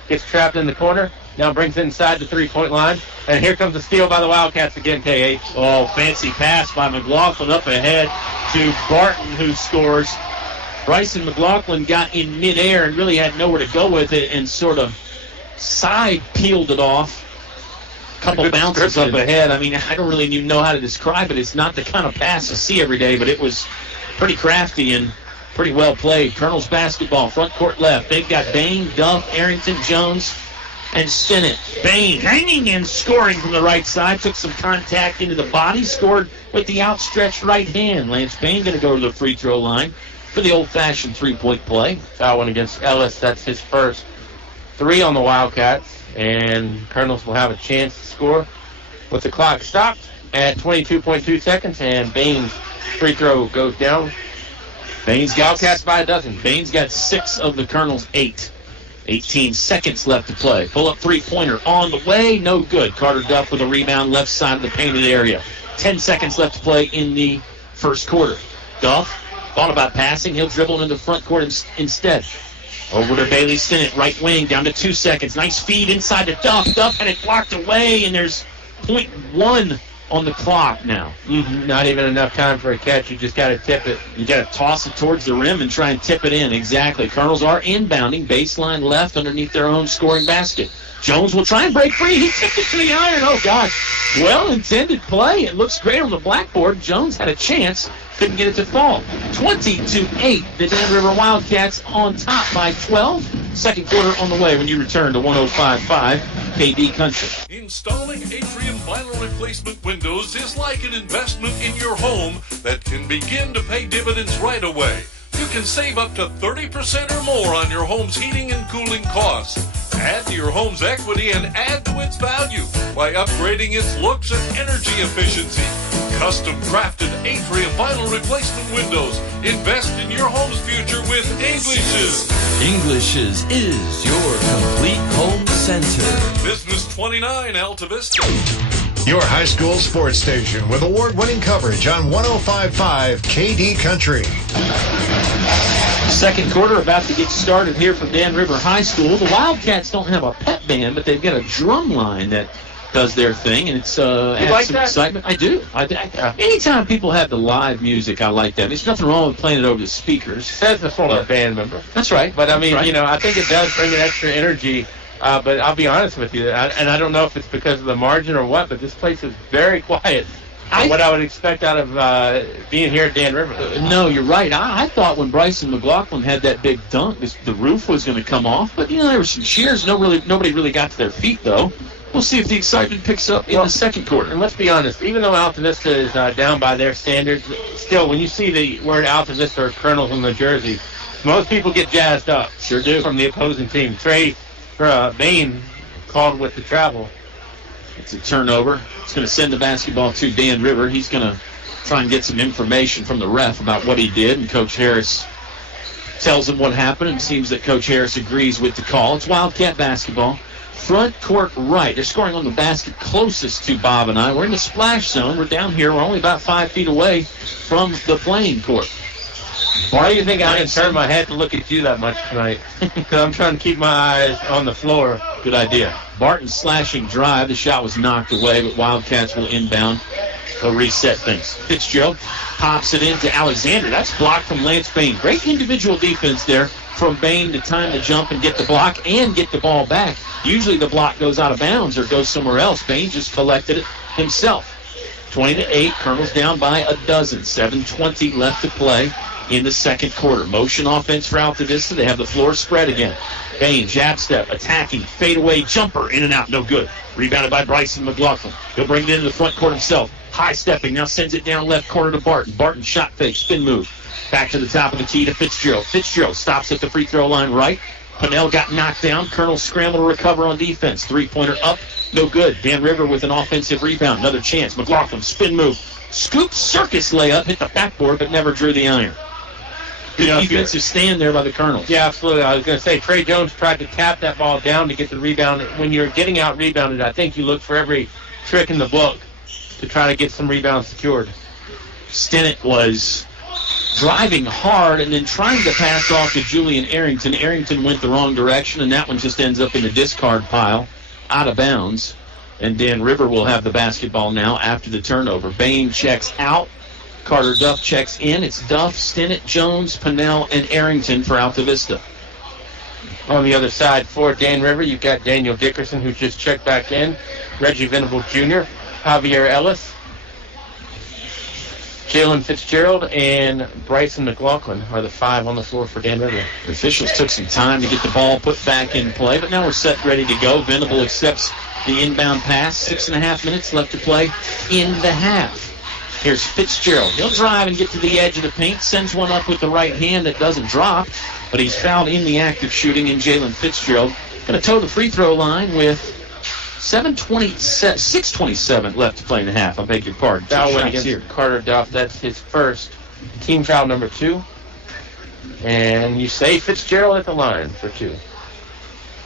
gets trapped in the corner. Now brings it inside the three-point line. And here comes the steal by the Wildcats again, KH. Oh, fancy pass by McLaughlin up ahead to Barton, who scores. Bryson McLaughlin got in midair and really had nowhere to go with it and sort of side peeled it off. A couple bounces up ahead. I mean, I don't really even know how to describe it. It's not the kind of pass you see every day, but it was pretty crafty and pretty well played. Colonel's basketball, front court left. They've got Bain, Duff, Arrington, Jones, and Stinnett. Bain hanging and scoring from the right side. Took some contact into the body. Scored with the outstretched right hand. Lance Bain going to go to the free throw line for the old-fashioned three-point play. That one against Ellis. That's his first 3 on the Wildcats. And Colonels will have a chance to score with the clock stopped at 22.2 seconds. And Bain's free throw goes down. Bain's got Wildcats by a dozen. Bain's got 6 of the Colonels' 8. 18 seconds left to play. Pull-up three-pointer on the way. No good. Carter Duff with a rebound left side of the painted area. 10 seconds left to play in the first quarter. Duff thought about passing. He'll dribble into the front court instead. Over to Bailey Stinnett, right wing, down to 2 seconds. Nice feed inside to Duff. Duff had it blocked away, and there's 0.1 on the clock now. Not even enough time for a catch. You just got to tip it. You got to toss it towards the rim and try and tip it in. Exactly. Colonels are inbounding. Baseline left underneath their own scoring basket. Jones will try and break free. He tipped it to the iron. Oh, gosh. Well-intended play. It looks great on the blackboard. Jones had a chance. Couldn't get it to fall. 20-8. The Dan River Wildcats on top by 12. Second quarter on the way when you return to 105.5 KD Country. Installing Atrium vinyl replacement windows is like an investment in your home that can begin to pay dividends right away. You can save up to 30% or more on your home's heating and cooling costs. Add to your home's equity and add to its value by upgrading its looks and energy efficiency. Custom crafted Atrium vinyl replacement windows. Invest in your home's future with English's. English's is your complete home center. Business 29 Altavista. Your high school sports station with award-winning coverage on 105.5 KD Country. Second quarter about to get started here from Dan River High School. The Wildcats don't have a pep band, but they've got a drum line that does their thing, and it's adds like some that? excitement. I do. Anytime people have the live music, I like that. There's nothing wrong with playing it over the speakers. Says the former band member. That's right. But, I mean, Right. you know, I think it does bring an extra energy. But I'll be honest with you, and I don't know if it's because of the margin or what, but this place is very quiet. What I would expect out of being here at Dan River. No, you're right. I thought when Bryson McLaughlin had that big dunk, the roof was going to come off. But, you know, there were some cheers. Nobody really got to their feet, though. We'll see if the excitement picks up in the second quarter. And let's be honest, even though Altavista is down by their standards, still, when you see the word Altavista or Colonels on the jersey, most people get jazzed up. Sure do. From the opposing team. Trey Bain called with the travel. It's a turnover. It's going to send the basketball to Dan River. He's going to try and get some information from the ref about what he did, and Coach Harris tells him what happened. It seems that Coach Harris agrees with the call. It's Wildcat basketball. Front court right. They're scoring on the basket closest to Bob and I. We're in the splash zone. We're down here. We're only about 5 feet away from the playing court. Why do you think I didn't turn my head to look at you that much tonight? Because I'm trying to keep my eyes on the floor. Good idea. Barton's slashing drive. The shot was knocked away, but Wildcats will inbound. They'll reset things. Fitzgerald pops it into Alexander. That's blocked from Lance Bain. Great individual defense there from Bain to time to jump and get the block and get the ball back. Usually the block goes out of bounds or goes somewhere else. Bain just collected it himself. 20-8. Colonels down by a dozen. 7:20 left to play in the second quarter. Motion offense for Altavista. They have the floor spread again. Bain, jab step, attacking, fadeaway jumper, in and out, no good. Rebounded by Bryson McLaughlin. He'll bring it into the front court himself. High stepping, now sends it down left corner to Barton. Barton shot fake, spin move. Back to the top of the key to Fitzgerald. Fitzgerald stops at the free throw line right. Pannell got knocked down. Colonel scramble to recover on defense. Three-pointer up, no good. Dan River with an offensive rebound. Another chance. McLaughlin, spin move. Scoop circus layup, hit the backboard, but never drew the iron. Good defensive stand there by the Colonels. Yeah, absolutely. I was going to say, Trey Jones tried to tap that ball down to get the rebound. When you're getting out rebounded, I think you look for every trick in the book to try to get some rebounds secured. Stinnett was driving hard and then trying to pass off to Julian Arrington. Arrington went the wrong direction, and that one just ends up in the discard pile. out of bounds. And Dan River will have the basketball now after the turnover. Bain checks out. Carter Duff checks in. It's Duff, Stinnett, Jones, Pennell, and Arrington for Altavista. On the other side for Dan River, you've got Daniel Dickerson, who just checked back in. Reggie Venable Jr., Javier Ellis, Jalen Fitzgerald, and Bryson McLaughlin are the 5 on the floor for Dan River. The officials took some time to get the ball put back in play, but now we're set, ready to go. Venable accepts the inbound pass. 6.5 minutes left to play in the half. Here's Fitzgerald. He'll drive and get to the edge of the paint. Sends one up with the right hand that doesn't drop, but he's fouled in the act of shooting in Jalen Fitzgerald. Going to toe the free throw line with 6:27 left to play in the half. I beg your pardon. Foul went against Carter Duff. That's his first. Team foul number 2. And you say Fitzgerald at the line for 2.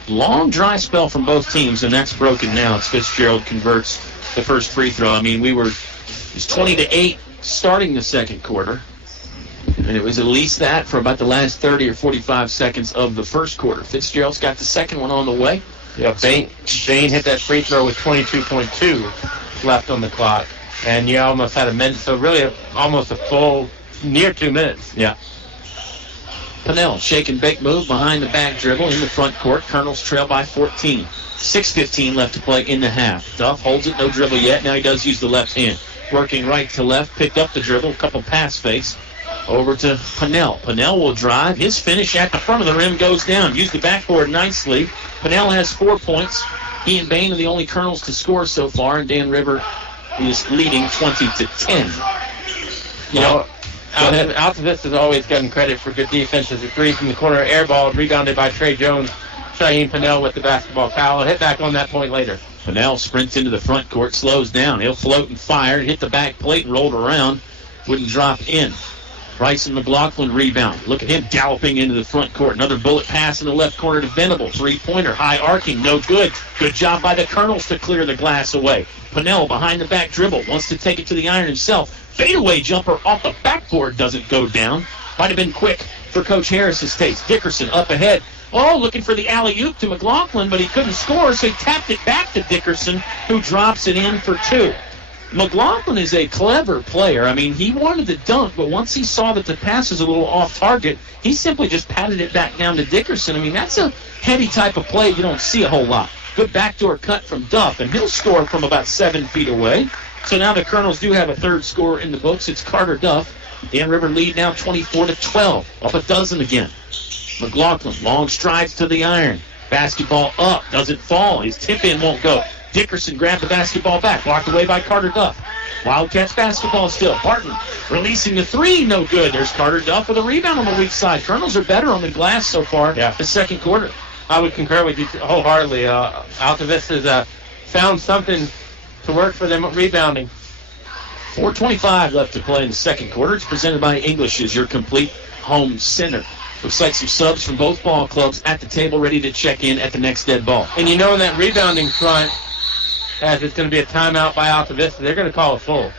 Long dry spell from both teams, and that's broken now as Fitzgerald converts the first free throw. I mean, it was 20-8 starting the second quarter, and it was at least that for about the last 30 or 45 seconds of the first quarter. Fitzgerald's got the second one on the way. Yeah, Bain hit that free throw with 22.2 left on the clock, and you almost had a minute, so really almost a full near 2 minutes. Yeah. Pennell, shake and bake move behind the back dribble in the front court. Colonels trail by 14. 6:15 left to play in the half. Duff holds it, no dribble yet. Now he does use the left hand. Working right to left, picked up the dribble, a couple pass fakes. Over to Pennell. Pennell will drive. His finish at the front of the rim goes down. Used the backboard nicely. Pennell has 4 points. He and Bain are the only Colonels to score so far, and Dan River is leading 20-10. You know, Altavista has always gotten credit for good defenses. A 3 from the corner, air ball, rebounded by Trey Jones. Shaheem Pennell with the basketball foul. Hit back on that point later. Pennell sprints into the front court, slows down. He'll float and fire, hit the back plate and rolled around. Wouldn't drop in. Bryson McLaughlin rebound. Look at him galloping into the front court. Another bullet pass in the left corner to Venable. 3-pointer, high arcing, no good. Good job by the Colonels to clear the glass away. Pennell behind the back dribble, wants to take it to the iron himself. Fadeaway jumper off the backboard doesn't go down. Might have been quick for Coach Harris's taste. Dickerson up ahead. Oh, looking for the alley-oop to McLaughlin, but he couldn't score, so he tapped it back to Dickerson, who drops it in for 2. McLaughlin is a clever player. I mean, he wanted to dunk, but once he saw that the pass was a little off target, he simply just patted it back down to Dickerson. I mean, that's a heady type of play you don't see a whole lot. Good backdoor cut from Duff, and he'll score from about 7 feet away. So now the Colonels do have a third scorer in the books. It's Carter Duff. Dan River lead now 24-12. Up a dozen again. McLaughlin, long strides to the iron. Basketball up, doesn't fall. His tip-in won't go. Dickerson grabbed the basketball back, blocked away by Carter Duff. Wildcats basketball still. Barton releasing the 3, no good. There's Carter Duff with a rebound on the weak side. Colonels are better on the glass so far the second quarter. I would concur with you wholeheartedly. Altavista's found something to work for them rebounding. 4:25 left to play in the second quarter. It's presented by English as your complete home center. Looks like some subs from both ball clubs at the table ready to check in at the next dead ball. And you know in that rebounding front, as it's going to be a timeout by Altavista, they're going to call it full.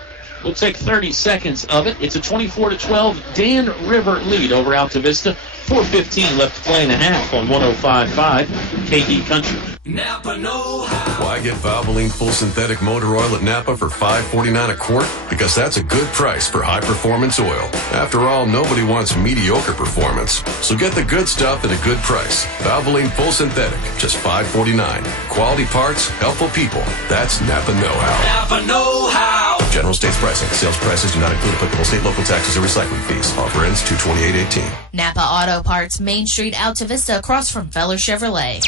We'll take 30 seconds of it. It's a 24-12 Dan River lead over Altavista. 4:15 left to play in a half on 105.5 KD Country. Napa know-how. Why get Valvoline Full Synthetic Motor Oil at Napa for $5.49 a quart? Because that's a good price for high-performance oil. After all, nobody wants mediocre performance. So get the good stuff at a good price. Valvoline Full Synthetic, just $5.49. Quality parts, helpful people. That's Napa know-how. Napa know-how. General states pricing. Sales prices do not include applicable state, local taxes, or recycling fees. Offer ends 2/28/18. Napa Auto Parts, Main Street, Altavista, across from Feller Chevrolet.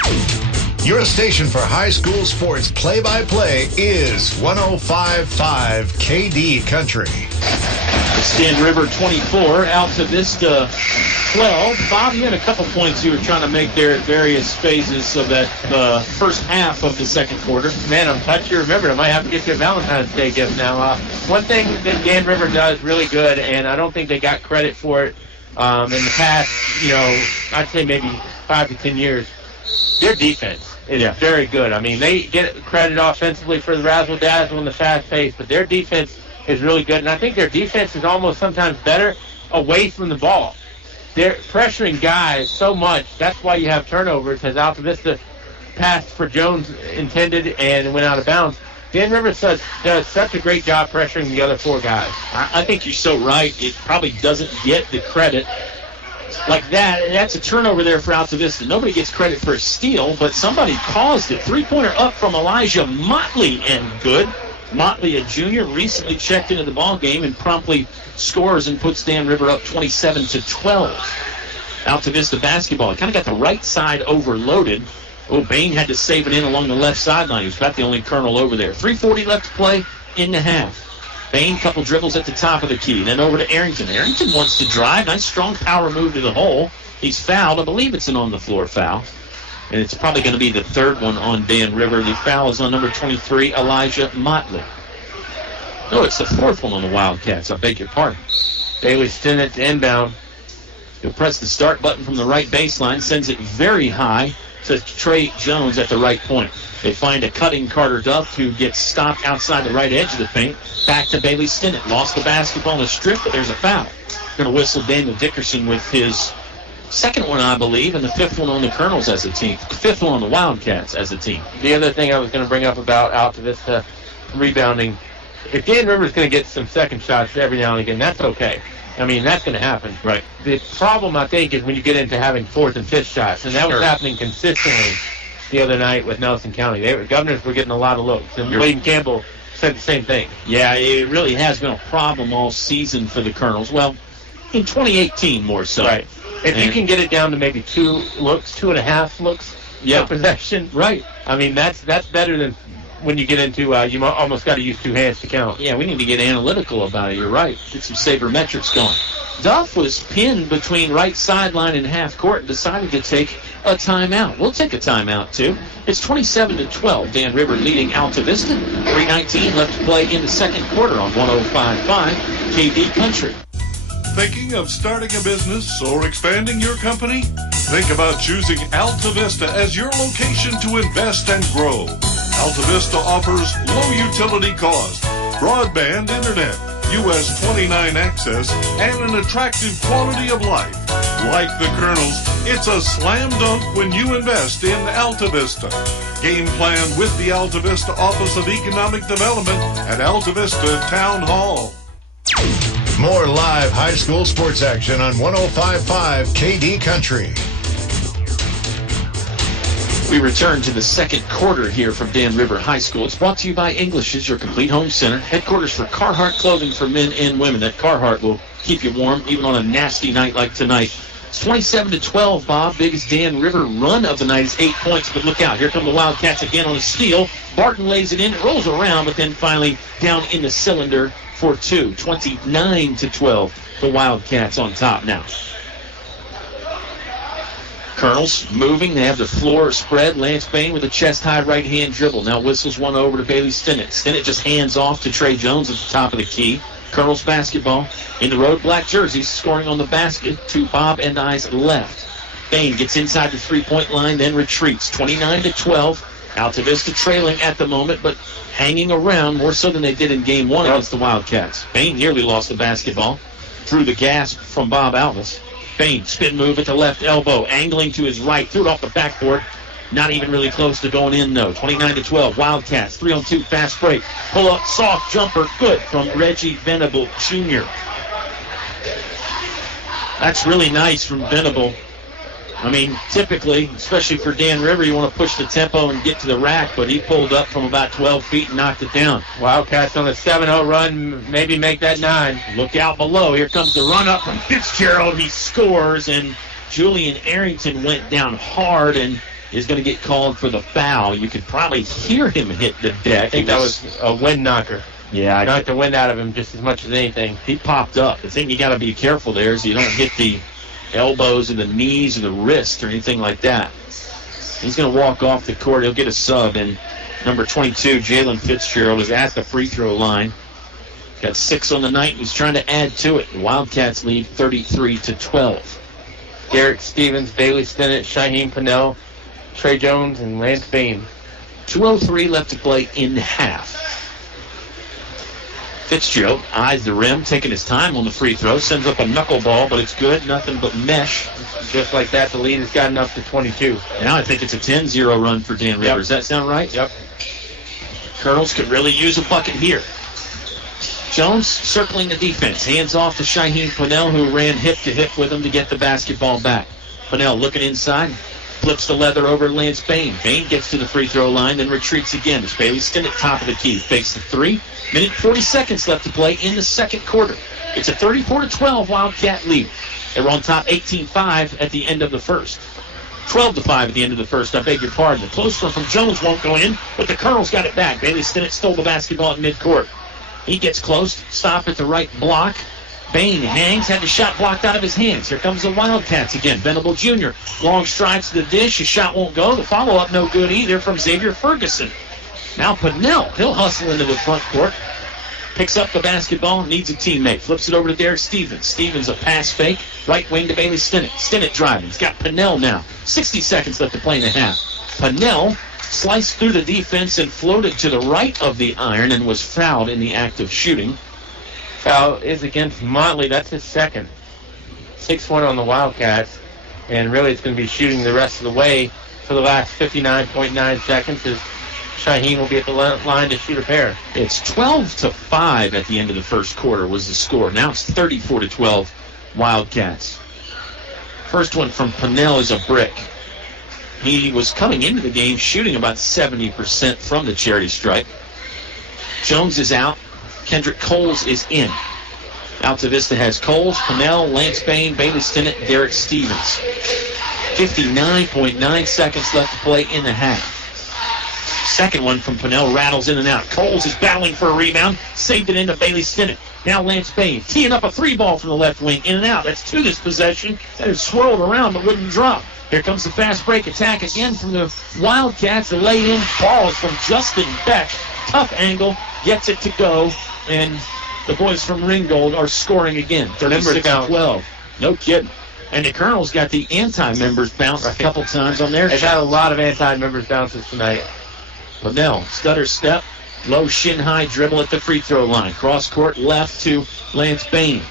Your station for high school sports play-by-play is 105.5 KD Country. It's Dan River 24, Altavista 12. Bob, you had a couple points you were trying to make there at various phases of that first half of the second quarter. Man, I'm glad you remembered. I might have to get you a Valentine's Day gift now. One thing that Dan River does really good, and I don't think they got credit for it in the past, I'd say maybe 5 to 10 years, their defense is very good. I mean, they get credit offensively for the razzle-dazzle and the fast pace, but their defense is really good. And I think their defense is almost sometimes better away from the ball. They're pressuring guys so much. That's why you have turnovers, as Altavista pass for Jones intended and went out of bounds. Dan River does such a great job pressuring the other 4 guys. I think you're so right. It probably doesn't get the credit like that. That's a turnover there for Altavista. Nobody gets credit for a steal, but somebody caused it. 3-pointer up from Elijah Motley, and good. Motley, a junior, recently checked into the ball game and promptly scores and puts Dan River up 27-12. Altavista basketball. Kind of got the right side overloaded. Oh, Bain had to save it in along the left sideline. He was about the only Colonel over there. 3:40 left to play in the half. Bain, couple dribbles at the top of the key. Then over to Arrington. Arrington wants to drive. Nice strong power move to the hole. He's fouled. I believe it's an on-the-floor foul. And it's probably going to be the 3rd one on Dan River. The foul is on number 23, Elijah Motley. No, it's the 4th one on the Wildcats. I beg your pardon. Bailey Stinnett to inbound. He'll press the start button from the right baseline. Sends it very high to Trey Jones at the right point. They find a cutting Carter Duff who gets stopped outside the right edge of the paint. Back to Bailey Stinnett. Lost the basketball in a strip, but there's a foul. Going to whistle Daniel Dickerson with his 2nd one, I believe, and the 5th one on the Colonels as a team. 5th one on the Wildcats as a team. The other thing I was going to bring up about Altavista rebounding, if Dan River's going to get some second shots every now and again, that's okay. I mean, that's going to happen. Right. The problem, I think, is when you get into having 4th and 5th shots, and that was happening consistently the other night with Nelson County. Governors were getting a lot of looks, and Bladen Campbell said the same thing. Yeah, it really has been a problem all season for the Colonels. Well, in 2018 more so. Right. If you can get it down to maybe 2.5 looks per possession. Right. I mean, that's better than when you get into, you almost got to use 2 hands to count. Yeah, we need to get analytical about it. You're right. Get some sabermetrics going. Duff was pinned between right sideline and half court and decided to take a timeout. We'll take a timeout, too. It's 27-12. Dan River leading Altavista. 3:19 left to play in the 2nd quarter on 105.5 KD Country. Thinking of starting a business or expanding your company? Think about choosing Altavista as your location to invest and grow. Altavista offers low utility cost, broadband internet, US 29 access, and an attractive quality of life. Like the Colonels, it's a slam dunk when you invest in Altavista. Game plan with the Altavista Office of Economic Development at Altavista Town Hall. More live high school sports action on 105.5 KD Country. We return to the 2nd quarter here from Dan River High School. It's brought to you by English's, your complete home center. Headquarters for Carhartt clothing for men and women. That Carhartt will keep you warm even on a nasty night like tonight. It's 27-12, Bob. Biggest Dan River run of the night is 8 points, but look out. Here come the Wildcats again on a steal. Barton lays it in. It rolls around, but then finally down in the cylinder for 2. 29-12. The Wildcats on top now. Colonels moving. They have the floor spread. Lance Bain with a chest-high right-hand dribble. Now whistles one over to Bailey Stinnett. Stinnett just hands off to Trey Jones at the top of the key. Colonels basketball in the road. Black jerseys scoring on the basket to Bob and I's left. Bain gets inside the three-point line, then retreats. 29-12. Altavista trailing at the moment, but hanging around more so than they did in Game 1 against the Wildcats. Bain nearly lost the basketball. Drew the gasp from Bob Alvis. Bain, spin move at the left elbow, angling to his right, threw it off the backboard. Not even really close to going in, though. 29-12, Wildcats, 3-on-2, fast break. Pull up, soft jumper, good from Reggie Venable Jr. That's really nice from Venable. I mean, typically, especially for Dan River, you want to push the tempo and get to the rack, but he pulled up from about 12 feet and knocked it down. Wildcats on a 7-0 run, maybe make that 9. Look out below. Here comes the run-up from Fitzgerald. He scores, and Julian Arrington went down hard and is going to get called for the foul. You could probably hear him hit the deck. I think that was a wind knocker. Yeah. Knocked the wind out of him just as much as anything. He popped up. The thing you got to be careful there is you don't hit the elbows and the knees or the wrist or anything like that. He's going to walk off the court. He'll get a sub, and number 22, Jalen Fitzgerald, is at the free throw line. Got 6 on the night. He's trying to add to it. The Wildcats lead 33-12. Garrett Stevens, Bailey Stinnett, Shaheem Pinnell, Trey Jones, and Lance Bain. 2:03 left to play in half. Fitzgerald eyes the rim, taking his time on the free throw, sends up a knuckleball, but it's good, nothing but mesh. Just like that, the lead has gotten up to 22. Now I think it's a 10-0 run for Dan River. Does that sound right? Yep. Colonels could really use a bucket here. Jones circling the defense. Hands off to Hoehne Pannell, who ran hip-to-hip with him to get the basketball back. Pannell looking inside. Flips the leather over to Lance Bain. Bain gets to the free throw line, then retreats again. It's Bailey Stinnett, top of the key. Fakes the three. Minute 40 seconds left to play in the second quarter. It's a 34-12 Wildcat lead. They were on top 18-5 at the end of the first. 12-5 at the end of the first, I beg your pardon. The close one from Jones won't go in, but the Colonels got it back. Bailey Stinnett stole the basketball at midcourt. He gets close, stop at the right block. Bain hangs, had the shot blocked out of his hands. Here comes the Wildcats again. Venable Jr. Long strides to the dish. His shot won't go. The follow-up no good either from Xavier Ferguson. Now Pannell, he'll hustle into the front court. Picks up the basketball, needs a teammate. Flips it over to Derek Stevens. Stevens a pass fake. Right wing to Bailey Stinnett. Stinnett driving. He's got Pannell now. 60 seconds left to play in the half. Pannell sliced through the defense and floated to the right of the iron and was fouled in the act of shooting. Foul is against Motley. That's his second. 6-1 on the Wildcats. And really it's going to be shooting the rest of the way for the last 59.9 seconds as Hoehne will be at the line to shoot a pair. It's 12-5 at the end of the first quarter was the score. Now it's 34-12 Wildcats. First one from Pannell is a brick. He was coming into the game shooting about 70% from the charity stripe. Jones is out. Kendrick Coles is in. Altavista has Coles, Pannell, Lance Bain, Bailey Stinnett, Derek Stevens. 59.9 seconds left to play in the half. Second one from Pannell rattles in and out. Coles is battling for a rebound. Saved it into Bailey Stinnett. Now Lance Bain teeing up a three ball from the left wing. In and out. That's to this possession. That is swirled around but wouldn't drop. Here comes the fast break attack again from the Wildcats. The lay-in ball is from Justin Beck. Tough angle. Gets it to go. And the boys from Ringgold are scoring again. 36-12. No kidding. And the Colonels got the anti-members bounce a couple times on their They've had a lot of anti-members bounces tonight. Pannell, stutter step, low shin-high dribble at the free throw line. Cross court left to Lance Bain.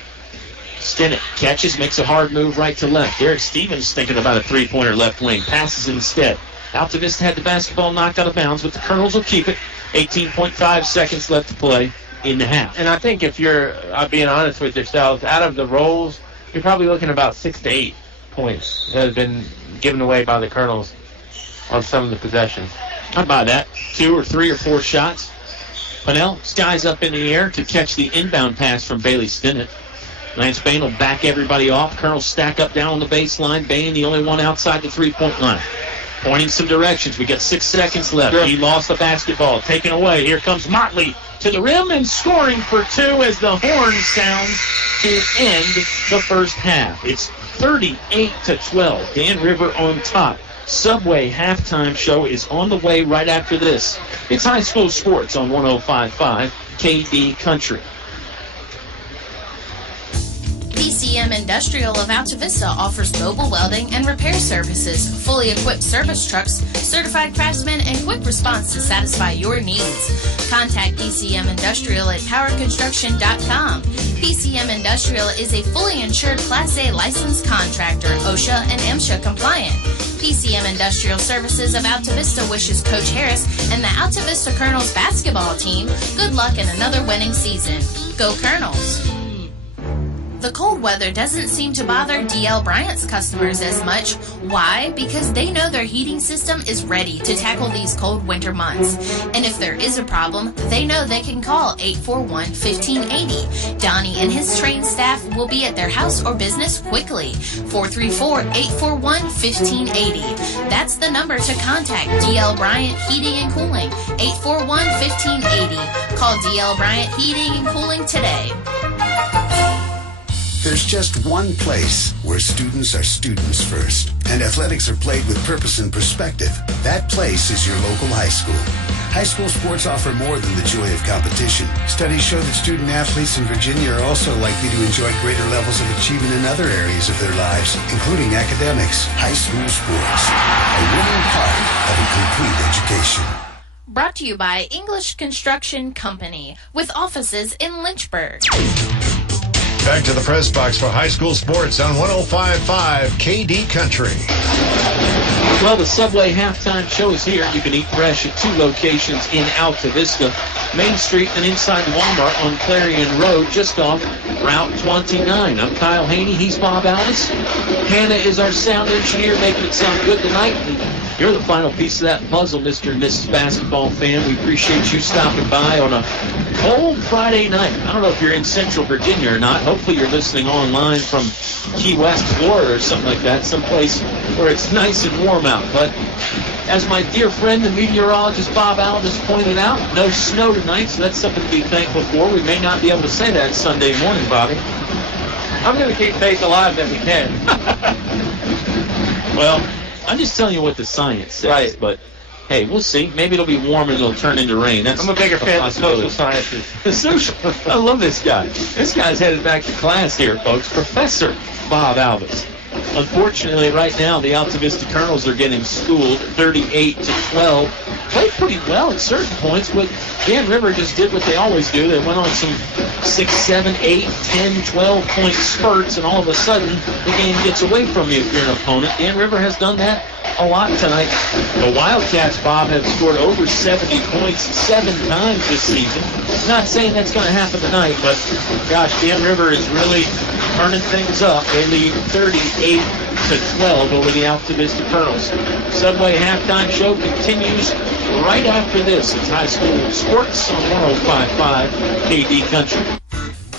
Stinnett catches, makes a hard move right to left. Derek Stevens thinking about a three-pointer left wing. Passes instead. Altavista had the basketball knocked out of bounds, but the Colonels will keep it. 18.5 seconds left to play in the half. And I think if you're being honest with yourselves, out of the rolls, you're probably looking about 6 to 8 points that have been given away by the Colonels on some of the possessions. I'd buy that. 2 or 3 or 4 shots. Pannell skies up in the air to catch the inbound pass from Bailey Stinnett. Lance Bain will back everybody off. Colonels stack up down on the baseline. Bain, the only one outside the three-point line. Pointing some directions. We got 6 seconds left. Sure. He lost the basketball. Taken away. Here comes Motley to the rim and scoring for 2 as the horn sounds to end the first half. It's 38-12. Dan River on top. Subway halftime show is on the way right after this. It's high school sports on 105.5 KD Country. PCM Industrial of Altavista offers mobile welding and repair services, fully equipped service trucks, certified craftsmen, and quick response to satisfy your needs. Contact PCM Industrial at powerconstruction.com. PCM Industrial is a fully insured Class A licensed contractor, OSHA and MSHA compliant. PCM Industrial Services of Altavista wishes Coach Harris and the Altavista Colonels basketball team good luck in another winning season. Go Colonels! The cold weather doesn't seem to bother DL Bryant's customers as much. Why? Because they know their heating system is ready to tackle these cold winter months. And if there is a problem, they know they can call 841-1580. Donnie and his trained staff will be at their house or business quickly. 434-841-1580. That's the number to contact DL Bryant Heating and Cooling. 841-1580. Call DL Bryant Heating and Cooling today. There's just one place where students are students first, and athletics are played with purpose and perspective. That place is your local high school. High school sports offer more than the joy of competition. Studies show that student athletes in Virginia are also likely to enjoy greater levels of achievement in other areas of their lives, including academics. High school sports, a winning part of a complete education. brought to you by English Construction Company, with offices in Lynchburg. Back to the press box for high school sports on 105.5 KD Country. Well, the Subway halftime show is here. You can eat fresh at 2 locations in Altavista, Main Street and inside Walmart on Clarion Road, just off Route 29. I'm Kyle Hoehne. He's Bob Alvis. Hannah is our sound engineer, making it sound good tonight. And you're the final piece of that puzzle, Mr. and Mrs. Basketball fan. We appreciate you stopping by on a cold Friday night. I don't know if you're in Central Virginia or not. Hopefully you're listening online from Key West, Florida or something like that, someplace where it's nice and warm out. But as my dear friend, the meteorologist Bob Alvis pointed out, no snow tonight, so that's something to be thankful for. We may not be able to say that Sunday morning, Bobby. I'm going to keep faith alive that we can. Well, I'm just telling you what the science says, right. But hey, we'll see. Maybe it'll be warm and it'll turn into rain. I'm a bigger fan of social sciences. I love this guy. This guy's headed back to class here, folks. Professor Bob Alvis. Unfortunately, right now, the Altavista Colonels are getting schooled 38-12. Played pretty well at certain points, but Dan River just did what they always do. They went on some 6, 7, 8, 10, 12-point spurts, and all of a sudden, the game gets away from you if you're an opponent. Dan River has done that a lot tonight. The Wildcats, Bob, have scored over 70 points 7 times this season. Not saying that's going to happen tonight, but gosh, Dan River is really turning things up. They lead 38-12 over the Altavista Colonels. Subway halftime show continues right after this. It's high school sports on 105.5 KD Country.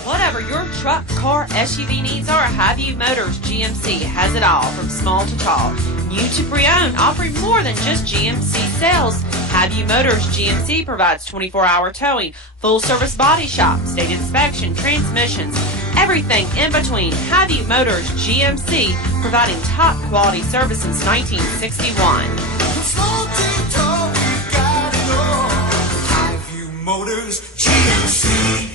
Whatever your truck, car, SUV needs are, Highview Motors GMC has it all, from small to tall. New to pre-owned, offering more than just GMC sales. Highview Motors GMC provides 24-hour towing, full-service body shop, state inspection, transmissions, everything in between. Highview Motors GMC, providing top-quality service since 1961. Highview Motors GMC.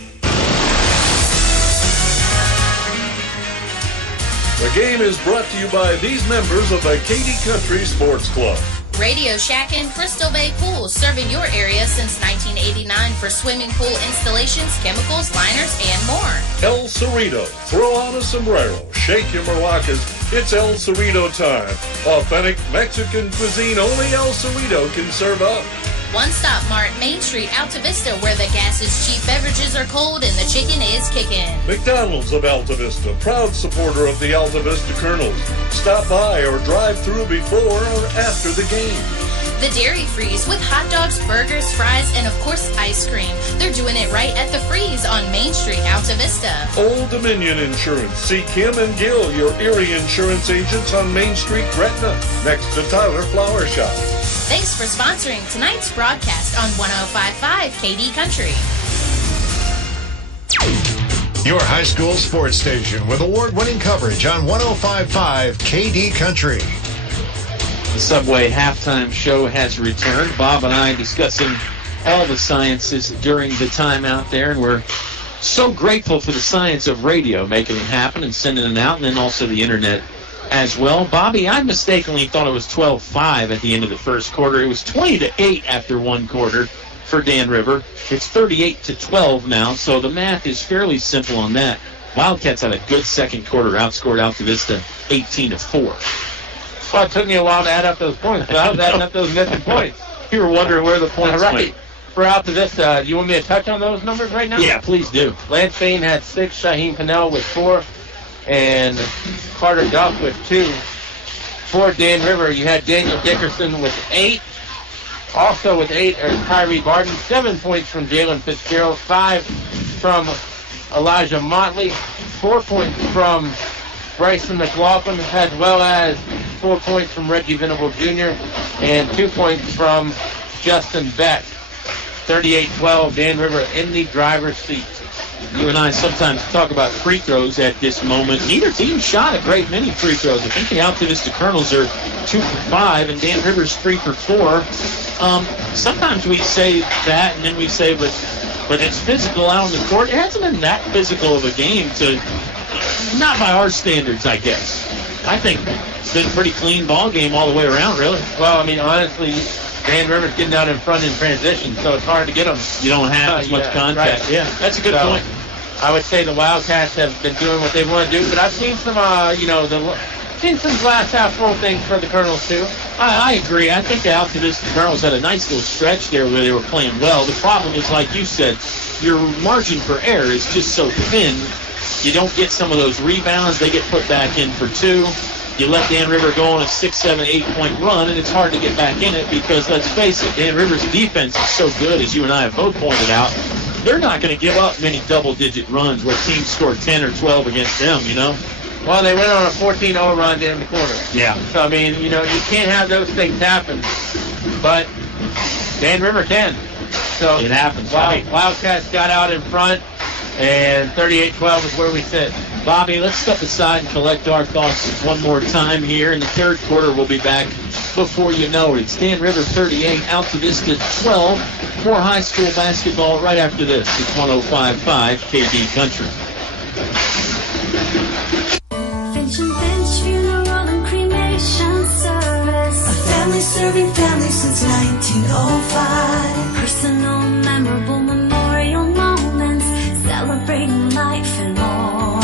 The game is brought to you by these members of the KD Country Sports Club. Radio Shack and Crystal Bay Pools, serving your area since 1989 for swimming pool installations, chemicals, liners, and more. El Cerrito. Throw on a sombrero. Shake your maracas. It's El Cerrito time. Authentic Mexican cuisine only El Cerrito can serve up. One Stop Mart, Main Street, Altavista, where the gas is cheap, beverages are cold, and the chicken is kicking. McDonald's of Altavista, proud supporter of the Altavista Colonels. Stop by or drive through before or after the game. The Dairy Freeze with hot dogs, burgers, fries, and of course ice cream. They're doing it right at the Freeze on Main Street, Altavista. Old Dominion Insurance. See Kim and Gil, your Erie insurance agents on Main Street, Gretna, next to Tyler Flower Shop. Thanks for sponsoring tonight's broadcast on 105.5 KD Country. Your high school sports station with award-winning coverage on 105.5 KD Country. The Subway halftime show has returned. Bob and I discussing all the sciences during the time out there, and we're so grateful for the science of radio, making it happen and sending it out, and then also the internet as well. Bobby, I mistakenly thought it was 12-5 at the end of the first quarter. It was 20-8 after one quarter for Dan River. It's 38-12 now, so the math is fairly simple on that. Wildcats had a good second quarter, outscored Altavista 18-4. Well, it took me a while to add up those points, but I was adding up those missing points. You were wondering where the points went. For Altavista, do you want me to touch on those numbers right now? Yeah, please do. Lance Bain had 6, Shaheen Pinnell with 4, and Carter Duff with 2. For Dan River, you had Daniel Dickerson with 8. Also with 8 are Tyree Barton. 7 points from Jalen Fitzgerald. 5 from Elijah Motley. 4 points from Bryson McLaughlin, as well as 4 points from Reggie Venable Jr. and 2 points from Justin Beck. 38-12, Dan River in the driver's seat. You and I sometimes talk about free throws at this moment. Neither team shot a great many free throws. I think the Altavista Colonels are 2 for 5, and Dan River's 3 for 4. Sometimes we say that, and then we say, but it's physical out on the court. It hasn't been that physical of a game, not by our standards, I guess. I think it's been a pretty clean ball game all the way around, really. Well, I mean, honestly, Dan River's getting out in front in transition, so it's hard to get them. You don't have as much contact. Right. Yeah, that's a good point. I would say the Wildcats have been doing what they want to do, but I've seen some, seen some glass half full things for the Colonels too. I agree. I think the Altavista Colonels had a nice little stretch there where they were playing well. The problem is, like you said, your margin for error is just so thin. You don't get some of those rebounds. They get put back in for 2. You let Dan River go on a 6, 7, 8-point run, and it's hard to get back in it because, let's face it, Dan River's defense is so good, as you and I have both pointed out. They're not going to give up many double-digit runs where teams score 10 or 12 against them, you know? Well, they went on a 14-0 run in the quarter. Yeah. So, I mean, you can't have those things happen. But Dan River can. So it happens. Wildcats got out in front, and 38-12 is where we sit. Bobby, let's step aside and collect our thoughts one more time here. In the third quarter, we'll be back before you know it. It's Dan River 38, Altavista 12. More high school basketball right after this. It's 105.5 KD Country. Finch and Finch Funeral and Cremation Service. A family serving families since 1905. Personal, memorable memorial moments, celebrating life and more.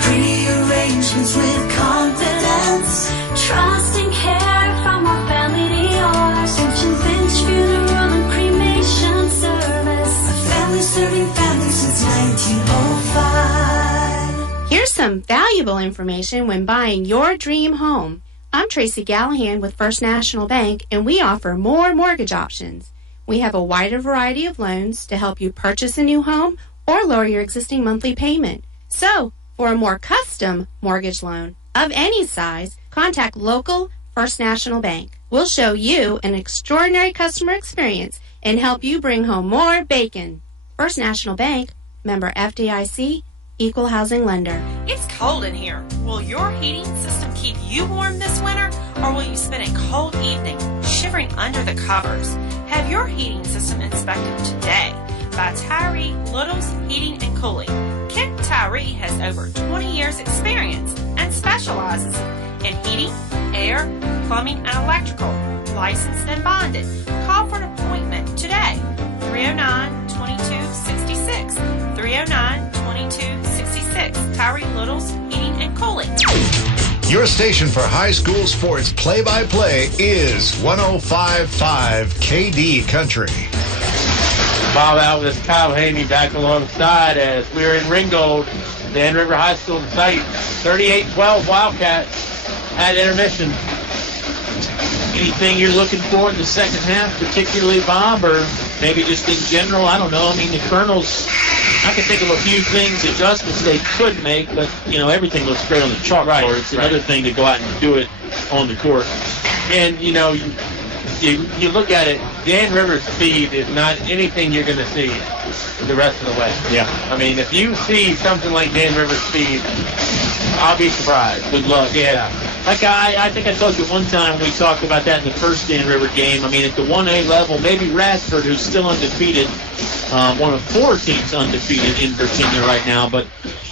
Pretty arrangements with confidence, trust and care from our family to yours. Finch and Finch Funeral and Cremation Service. A family serving families since 1905. Here's some valuable information when buying your dream home. I'm Tracy Gallahan with First National Bank, and we offer more mortgage options. We have a wider variety of loans to help you purchase a new home or lower your existing monthly payment. So, for a more custom mortgage loan of any size, contact local First National Bank. We'll show you an extraordinary customer experience and help you bring home more bacon. First National Bank, member FDIC, equal housing lender. It's cold in here. Will your heating system keep you warm this winter, or will you spend a cold evening shivering under the covers? Have your heating system inspected today by Tyree Little's Heating and Cooling. Kent Tyree has over 20 years experience and specializes in heating, air, plumbing, and electrical. Licensed and bonded. Call for an appointment today. 309-2266. 309-2266. Tyree Little's Heating and Cooling. Your station for high school sports play-by-play is 105.5 KD Country. Bob Alvis, Kyle Hoehne back alongside as we're in Ringgold, Dan River High School site. 38-12 Wildcats at intermission. Anything you're looking for in the second half, particularly, Bob, or maybe just in general? I don't know. I mean, the Colonels, I can think of a few things, adjustments they could make, but, everything looks great on the chalkboard. It's another thing to go out and do it on the court. And, you look at it, Dan River's speed is not anything you're going to see the rest of the way. Yeah. I mean, if you see something like Dan River's speed, I'll be surprised. Good luck. Yeah. Like I think I told you one time we talked about that in the first Dan River game. I mean, at the 1A level, maybe Radford, who's still undefeated, one of 4 teams undefeated in Virginia right now. But,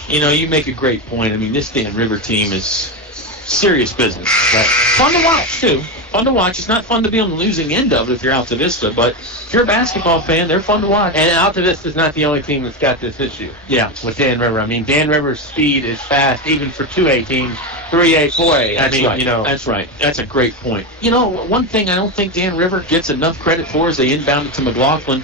you make a great point. I mean, this Dan River team is serious business. But fun to watch, too. Fun to watch. It's not fun to be on the losing end of it if you're Altavista, but if you're a basketball fan, they're fun to watch. And Altavista's not the only team that's got this issue. Yeah. With Dan River. I mean, Dan River's speed is fast, even for 2A teams, 3A, 4A. That's right. That's right. That's a great point. One thing I don't think Dan River gets enough credit for is they inbounded to McLaughlin.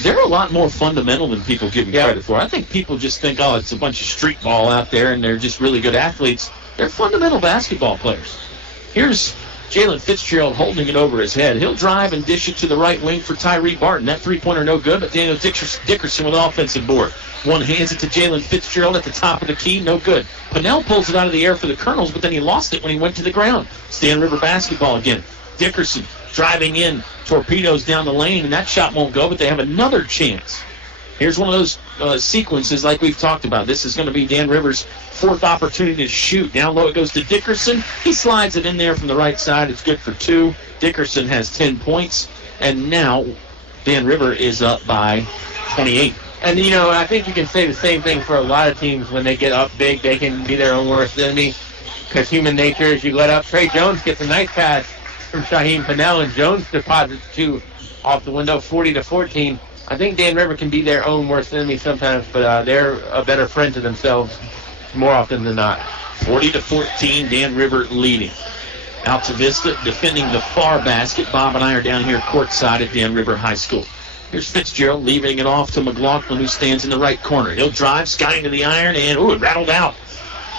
They're a lot more fundamental than people give them credit for. I think people just think, it's a bunch of street ball out there, and they're just really good athletes. They're fundamental basketball players. Here's Jalen Fitzgerald holding it over his head. He'll drive and dish it to the right wing for Tyree Barton. That three-pointer no good, but Daniel Dickerson with the offensive board. One hands it to Jalen Fitzgerald at the top of the key, no good. Pennell pulls it out of the air for the Colonels, but then he lost it when he went to the ground. It's Dan River basketball again. Dickerson driving in, torpedoes down the lane, and that shot won't go, but they have another chance. Here's one of those sequences like we've talked about. This is going to be Dan River's 4th opportunity to shoot. Down low it goes to Dickerson. He slides it in there from the right side. It's good for 2. Dickerson has 10 points. And now Dan River is up by 28. And, I think you can say the same thing for a lot of teams. When they get up big, they can be their own worst enemy. Because human nature is you let up. Trey Jones gets a nice pass from Shaheem Pennell, and Jones deposits 2 off the window, 40-14. I think Dan River can be their own worst enemy sometimes, but they're a better friend to themselves more often than not. 40-14, Dan River leading. Altavista defending the far basket. Bob and I are down here courtside at Dan River High School. Here's Fitzgerald leaving it off to McLaughlin, who stands in the right corner. He'll drive, skying to the iron, and it rattled out.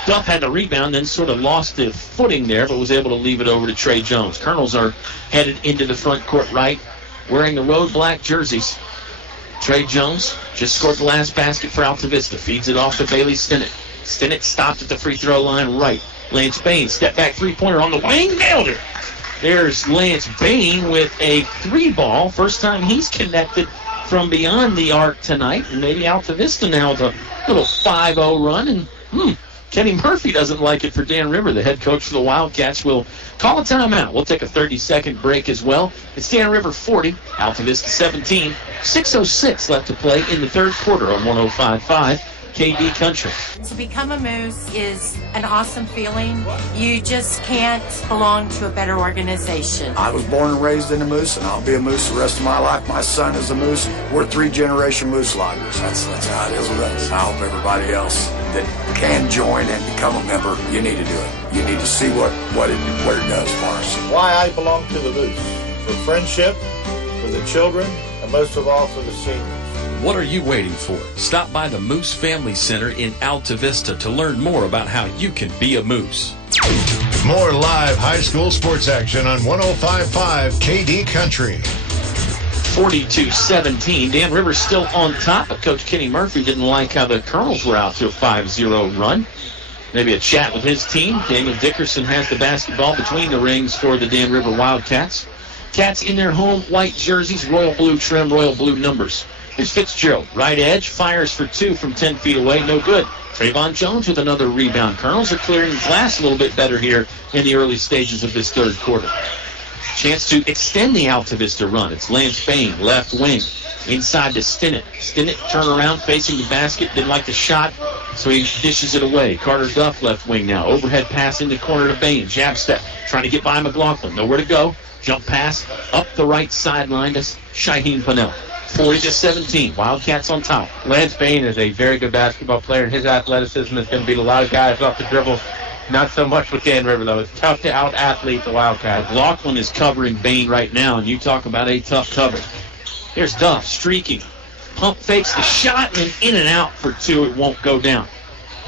Duff had the rebound, then sort of lost the footing there, but was able to leave it over to Trey Jones. Colonels are headed into the front court right, wearing the road black jerseys. Trey Jones just scored the last basket for Altavista. Feeds it off to Bailey Stinnett. Stinnett stopped at the free throw line right. Lance Bain, step back three-pointer on the wing, nailed it. There's Lance Bain with a 3-ball. First time he's connected from beyond the arc tonight. And maybe Altavista now with a little 5-0 run. And Kenny Murphy doesn't like it for Dan River. The head coach for the Wildcats will call a timeout. We'll take a 30-second break as well. It's Dan River 40, Altavista 17. 6:06 left to play in the third quarter on 105.5 KD Country. To become a Moose is an awesome feeling. You just can't belong to a better organization. I was born and raised in a Moose, and I'll be a Moose the rest of my life. My son is a Moose. We're 3-generation Moose loggers. That's how it is with us. I hope everybody else that can join and become a member, you need to do it. You need to see what it does for us. Why I belong to the Moose. For friendship, for the children, and most of all for the seniors. What are you waiting for? Stop by the Moose Family Center in Altavista to learn more about how you can be a Moose. More live high school sports action on 105.5 KD Country. 42-17. Dan River's still on top, but Coach Kenny Murphy didn't like how the Colonels were out to a 5-0 run. Maybe a chat with his team. Daniel Dickerson has the basketball between the rings for the Dan River Wildcats. Cats in their home white jerseys, royal blue trim, royal blue numbers. Here's Fitzgerald, right edge, fires for 2 from 10 feet away, no good. Trayvon Jones with another rebound. Colonels are clearing the glass a little bit better here in the early stages of this third quarter. Chance to extend the Altavista run. It's Lance Bain, left wing, inside to Stinnett. Stinnett turn around, facing the basket, didn't like the shot, so he dishes it away. Carter Duff, left wing now. Overhead pass into corner to Bain. Jab step, trying to get by McLaughlin. Nowhere to go. Jump pass up the right sideline to Shaheem Pennell. 40-17. Wildcats on top. Lance Bain is a very good basketball player, and his athleticism is going to beat a lot of guys off the dribble. Not so much with Dan River, though. It's tough to out-athlete the Wildcats. McLaughlin is covering Bain right now, and you talk about a tough cover. Here's Duff streaking. Pump fakes the shot, and in and out for 2. It won't go down.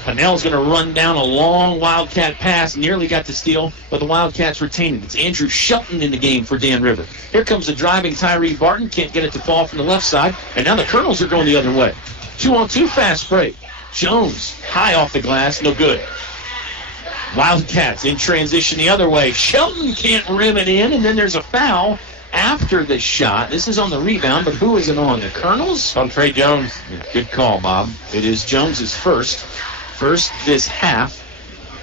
Pennell's going to run down a long Wildcat pass. Nearly got the steal, but the Wildcats retain it. It's Andrew Shelton in the game for Dan River. Here comes the driving Tyree Barton. Can't get it to fall from the left side. And now the Colonels are going the other way. 2-on-2 fast break. Jones high off the glass. No good. Wildcats in transition the other way. Shelton can't rim it in, and then there's a foul after the shot. This is on the rebound, but who is it on? The Colonels? On Trey Jones. Good call, Bob. It is Jones's first this half.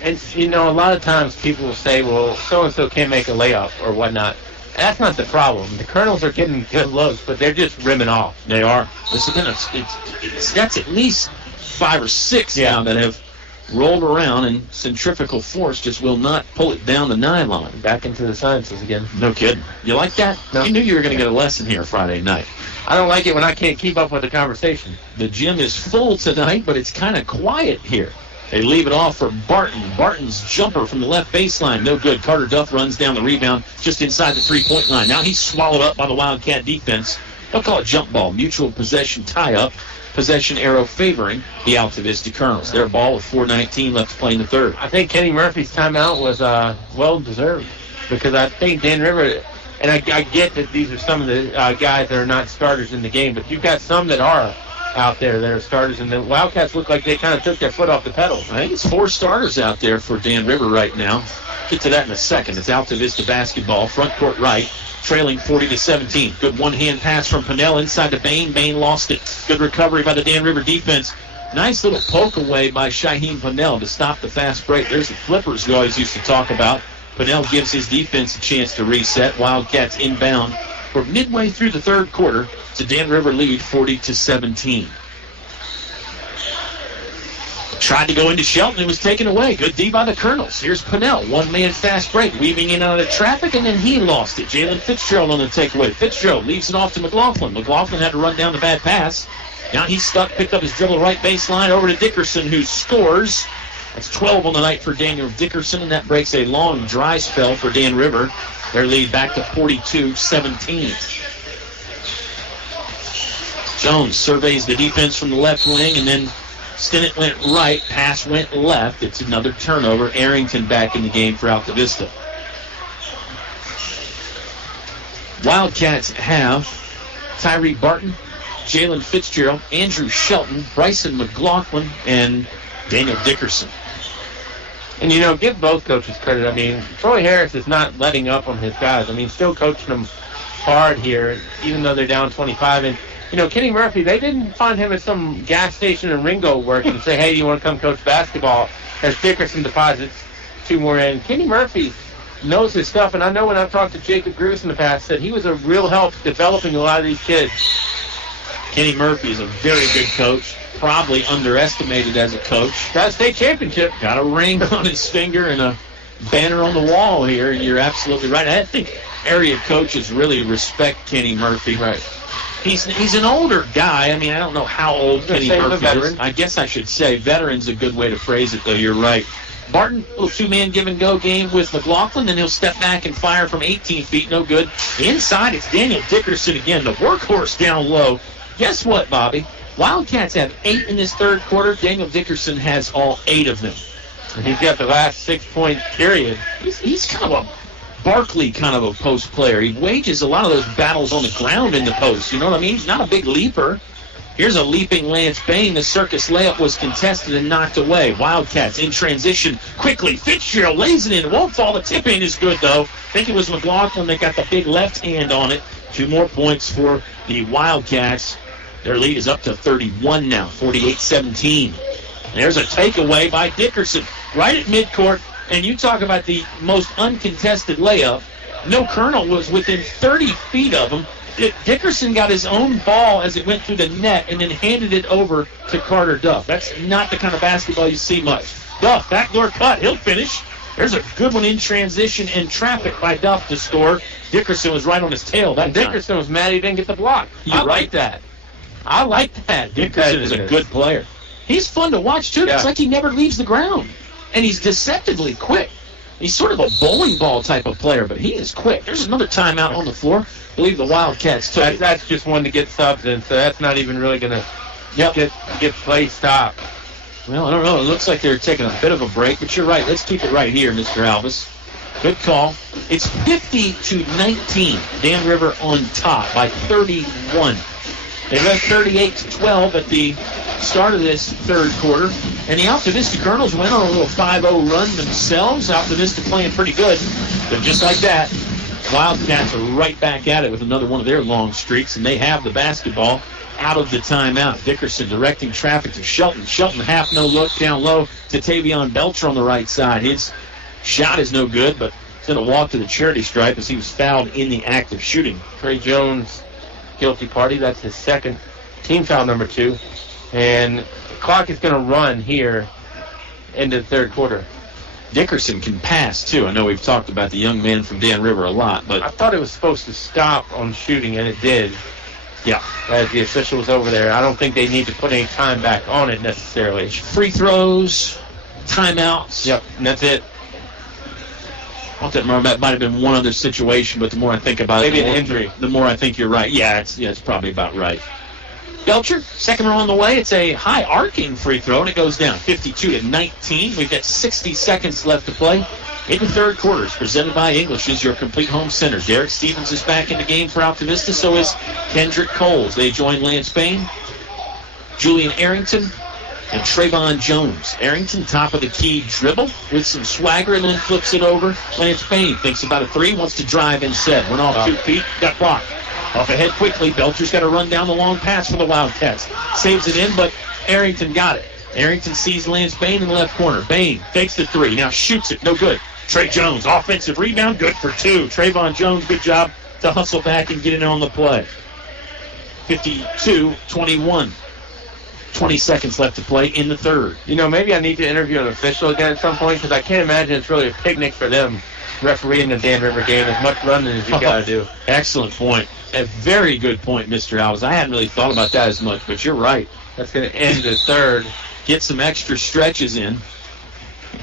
And, you know, a lot of times people will say, well, so-and-so can't make a layup or whatnot. That's not the problem. The Colonels are getting good looks, but they're just rimming off. They are. This has been that's at least 5 or 6 now that have rolled around, and centrifugal force just will not pull it down the nylon. Back into the sciences again. No kidding. You like that? No. You knew you were going to get a lesson here Friday night. I don't like it when I can't keep up with the conversation. The gym is full tonight, but it's kind of quiet here. They leave it off for Barton. Barton's jumper from the left baseline. No good. Carter Duff runs down the rebound just inside the three-point line. Now he's swallowed up by the Wildcat defense. They'll call it jump ball. Mutual possession tie-up. Possession arrow favoring the Altavista Colonels. Their ball with 4:19 left to play in the third. I think Kenny Murphy's timeout was well-deserved because I think Dan River, and I get that these are some of the guys that are not starters in the game, but you've got some that are out there that are starters, and the Wildcats look like they kind of took their foot off the pedal. I think it's 4 starters out there for Dan River right now. Get to that in a second. It's Altavista basketball, front court right, trailing 40-17. Good one-hand pass from Pennell inside to Bain. Bain lost it. Good recovery by the Dan River defense. Nice little poke away by Shaheem Pennell to stop the fast break. There's the flippers we always used to talk about. Pennell gives his defense a chance to reset. Wildcats inbound. We're midway through the third quarter. It's a Dan River lead, 40-17. Tried to go into Shelton. It was taken away. Good D by the Colonels. Here's Pinnell. One-man fast break. Weaving in out of traffic, and then he lost it. Jalen Fitzgerald on the takeaway. Fitzgerald leaves it off to McLaughlin. McLaughlin had to run down the bad pass. Now he's stuck. Picked up his dribble right baseline over to Dickerson, who scores. That's 12 on the night for Daniel Dickerson, and that breaks a long dry spell for Dan River. Their lead back to 42-17. Jones surveys the defense from the left wing, and then Stinnett went right, pass went left. It's another turnover. Arrington back in the game for Altavista. Wildcats have Tyree Barton, Jalen Fitzgerald, Andrew Shelton, Bryson McLaughlin, and Daniel Dickerson. And, give both coaches credit. I mean, Troy Harris is not letting up on his guys. I mean, still coaching them hard here, even though they're down 25. And, Kenny Murphy, they didn't find him at some gas station in Ringgold work and say, hey, do you want to come coach basketball? As Dickerson deposits 2 more in. Kenny Murphy knows his stuff, and I know when I've talked to Jacob Gruce in the past that he was a real help developing a lot of these kids. Kenny Murphy is a very good coach, probably underestimated as a coach. Got a state championship. Got a ring on his finger and a banner on the wall here, and you're absolutely right. I think area coaches really respect Kenny Murphy. Right. He's an older guy. I mean, I don't know how old Kenny Murphy is. I guess I should say veteran's a good way to phrase it, though. You're right. Barton, little 2-man give-and-go game with McLaughlin, then he'll step back and fire from 18 feet. No good. Inside, it's Daniel Dickerson again, the workhorse down low. Guess what, Bobby? Wildcats have 8 in this third quarter. Daniel Dickerson has all 8 of them. And he's got the last 6-point period. He's kind of a Barkley kind of a post player. He wages a lot of those battles on the ground in the post. You know what I mean? He's not a big leaper. Here's a leaping Lance Bain. The circus layup was contested and knocked away. Wildcats in transition. Quickly, Fitzgerald lays it in. It won't fall. The tip in is good, though. I think it was McLaughlin that got the big left hand on it. 2 more points for the Wildcats. Their lead is up to 31 now, 48-17. There's a takeaway by Dickerson right at midcourt. And you talk about the most uncontested layup. No Colonel was within 30 feet of him. Dickerson got his own ball as it went through the net and then handed it over to Carter Duff. That's not the kind of basketball you see much. Duff, backdoor cut. He'll finish. There's a good one in transition and traffic by Duff to score. Dickerson was right on his tail that time. Dickerson was mad he didn't get the block. I like that. I like that. Dickerson is a good player. He's fun to watch, too. Yeah. It's like he never leaves the ground. And he's deceptively quick. He's sort of a bowling ball type of player, but he is quick. There's another timeout on the floor. I believe the Wildcats took it. That's just one to get subs in, so that's not even really going to get play stopped. Well, I don't know. It looks like they're taking a bit of a break, but you're right. Let's keep it right here, Mr. Alvis. Good call. It's 50-19. Dan River on top by 31. They led 38-12 at the start of this third quarter. And the Altavista Colonels went on a little 5-0 run themselves. Altavista playing pretty good. But just like that, Wildcats are right back at it with another one of their long streaks, and they have the basketball out of the timeout. Dickerson directing traffic to Shelton. Shelton half no look down low to Tavion Belcher on the right side. His shot is no good, but he's going to walk to the charity stripe as he was fouled in the act of shooting. Trey Jones, guilty party. That's his second, team foul number 2. And the clock is going to run here into the third quarter. Dickerson can pass, too. I know we've talked about the young man from Dan River a lot, but I thought it was supposed to stop on shooting, and it did. Yeah. As the officials over there, I don't think they need to put any time back on it necessarily. Free throws, timeouts. Yep, and that's it. I thought that might have been one other situation, but the more I think about maybe it, an injury. The more I think you're right. Yeah, it's probably about right. Belcher, second row on the way. It's a high arcing free throw, and it goes down 52-19. We've got 60 seconds left to play in the third quarter. It's presented by English as your complete home center. Derek Stevens is back in the game for Altavista. So is Kendrick Coles. They join Lance Bain, Julian Arrington, and Trayvon Jones. Arrington, top of the key dribble with some swagger, and then flips it over. Lance Bain thinks about a 3, wants to drive instead. Went off 2 feet, got blocked. Off ahead quickly. Belcher's got to run down the long pass for the Wildcats. Saves it in, but Arrington got it. Arrington sees Lance Bain in the left corner. Bain fakes the 3. Now shoots it. No good. Trey Jones, offensive rebound. Good for 2. Trayvon Jones, good job to hustle back and get in on the play. 52-21. 20 seconds left to play in the third. You know, maybe I need to interview an official again at some point because I can't imagine it's really a picnic for them refereeing the Dan River game. As much running as you got to do. Excellent point. A very good point, Mr. Alvis. I hadn't really thought about that as much, but you're right. That's going to end the third. Get some extra stretches in.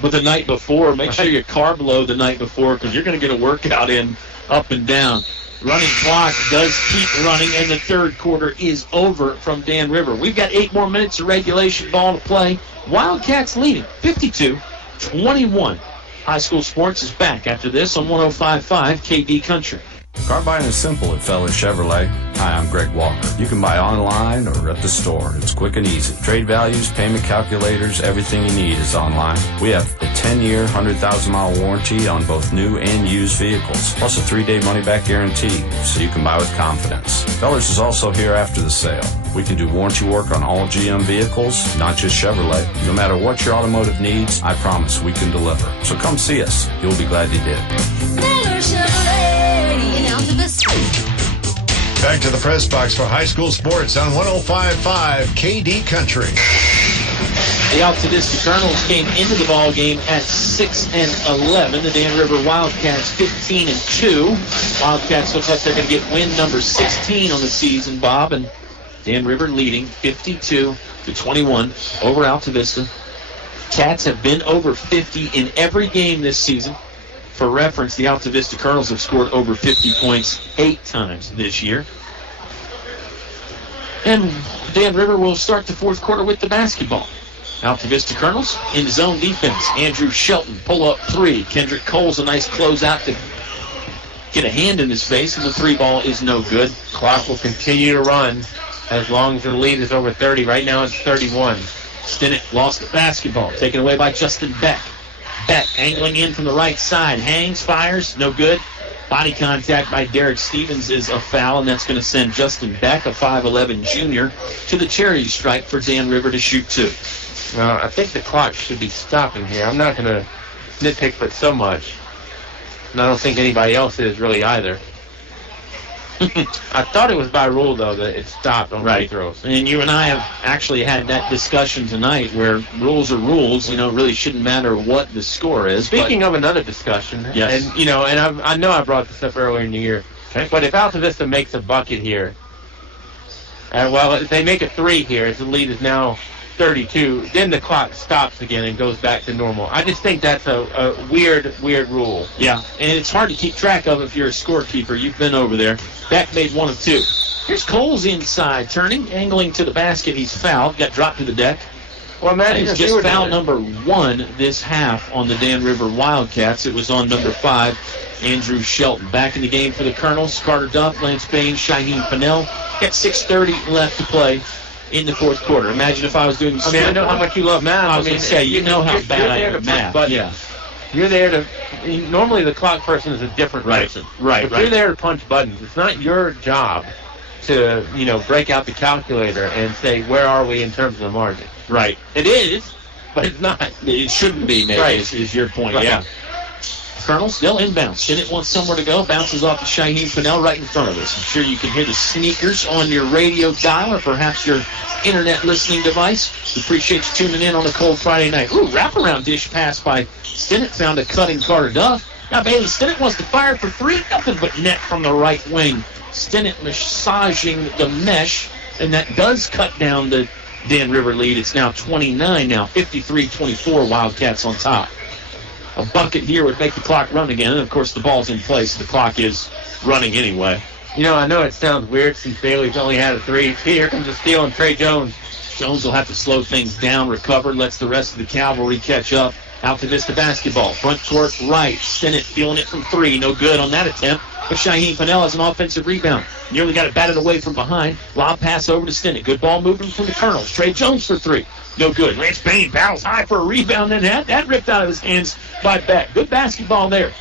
But the night before, make sure you carb load the night before because you're going to get a workout in up and down. Running clock does keep running, and the third quarter is over from Dan River. We've got 8 more minutes of regulation ball to play. Wildcats leading 52-21. High School Sports is back after this on 105.5 KD Country. Car buying is simple at Feller Chevrolet. Hi, I'm Greg Walker. You can buy online or at the store. It's quick and easy. Trade values, payment calculators, everything you need is online. We have a 10-year, 100,000-mile warranty on both new and used vehicles, plus a 3-day money-back guarantee, so you can buy with confidence. Fellers is also here after the sale. We can do warranty work on all GM vehicles, not just Chevrolet. No matter what your automotive needs, I promise we can deliver. So come see us. You'll be glad you did. Feller Chevrolet in Altavista. Back to the press box for high school sports on 105.5 KD Country. The Altavista Colonels came into the ball game at 6-11. The Dan River Wildcats 15-2. Wildcats look like they're going to get win number 16 on the season, Bob, and Dan River leading 52-21 over Altavista. Cats have been over 50 in every game this season. For reference, the Altavista Colonels have scored over 50 points 8 times this year. And Dan River will start the fourth quarter with the basketball. Altavista Colonels in zone defense. Andrew Shelton, pull-up 3. Kendrick Cole's a nice closeout to get a hand in his face, and the 3 ball is no good. Clock will continue to run as long as the lead is over 30. Right now it's 31. Stinnett lost the basketball, taken away by Justin Beck. Beck angling in from the right side. Hangs, fires, no good. Body contact by Derek Stevens is a foul, and that's going to send Justin Beck, a 5'11 junior, to the charity stripe for Dan River to shoot 2. Well, I think the clock should be stopping here. I'm not going to nitpick but so much. And I don't think anybody else is really either. I thought it was by rule, though, that it stopped on free throws. And you and I have actually had that discussion tonight where rules are rules. You know, it really shouldn't matter what the score is. Speaking of another discussion, yes. And, you know, and I know I brought this up earlier in the year, but if Altavista makes a bucket here, well, if they make a 3 here, the lead is now 32, then the clock stops again and goes back to normal. I just think that's a weird rule. Yeah, and it's hard to keep track of if you're a scorekeeper. You've been over there. Beck made 1 of 2. Here's Cole's inside, turning, angling to the basket. He's fouled, got dropped to the deck. Well, imagine it's just foul number 1 this half on the Dan River Wildcats. It was on number 5, Andrew Shelton. Back in the game for the Colonels, Carter Duff, Lance Bain, Shaheen Pinnell. Got 6:30 left to play in the fourth quarter. Imagine if I was doing... I know how much you love math. I was going to say, you know how bad I am at math. But yeah. You're there to... Normally the clock person is a different person. Right. You're there to punch buttons. It's not your job to, you know, break out the calculator and say, where are we in terms of the margin? Right. It is, but it's not. It shouldn't be, maybe, is your point. Right. Yeah. Colonel still inbound. Stinnett wants somewhere to go. Bounces off to Shaheen Pinnell right in front of us. I'm sure you can hear the sneakers on your radio dial or perhaps your internet listening device. We appreciate you tuning in on a cold Friday night. Ooh, wraparound dish pass by Stinnett. Found a cutting Carter Duff. Now Bailey Stinnett wants to fire for 3. Nothing but net from the right wing. Stinnett massaging the mesh, and that does cut down the Dan River lead. It's now 29 now. 53-24, Wildcats on top. A bucket here would make the clock run again, and of course the ball's in place. The clock is running anyway. You know, I know it sounds weird since Bailey's only had a 3. Here comes a steal on Trey Jones. Jones will have to slow things down, recover, lets the rest of the cavalry catch up. Altavista basketball, front court right. Stinnett feeling it from 3. No good on that attempt. But Shaheen Pinnell has an offensive rebound. Nearly got it batted away from behind. Lob pass over to Stinnett. Good ball movement from the Colonels. Trey Jones for 3. No good. Lance Bain battles high for a rebound, and that ripped out of his hands by Beck. Good basketball there.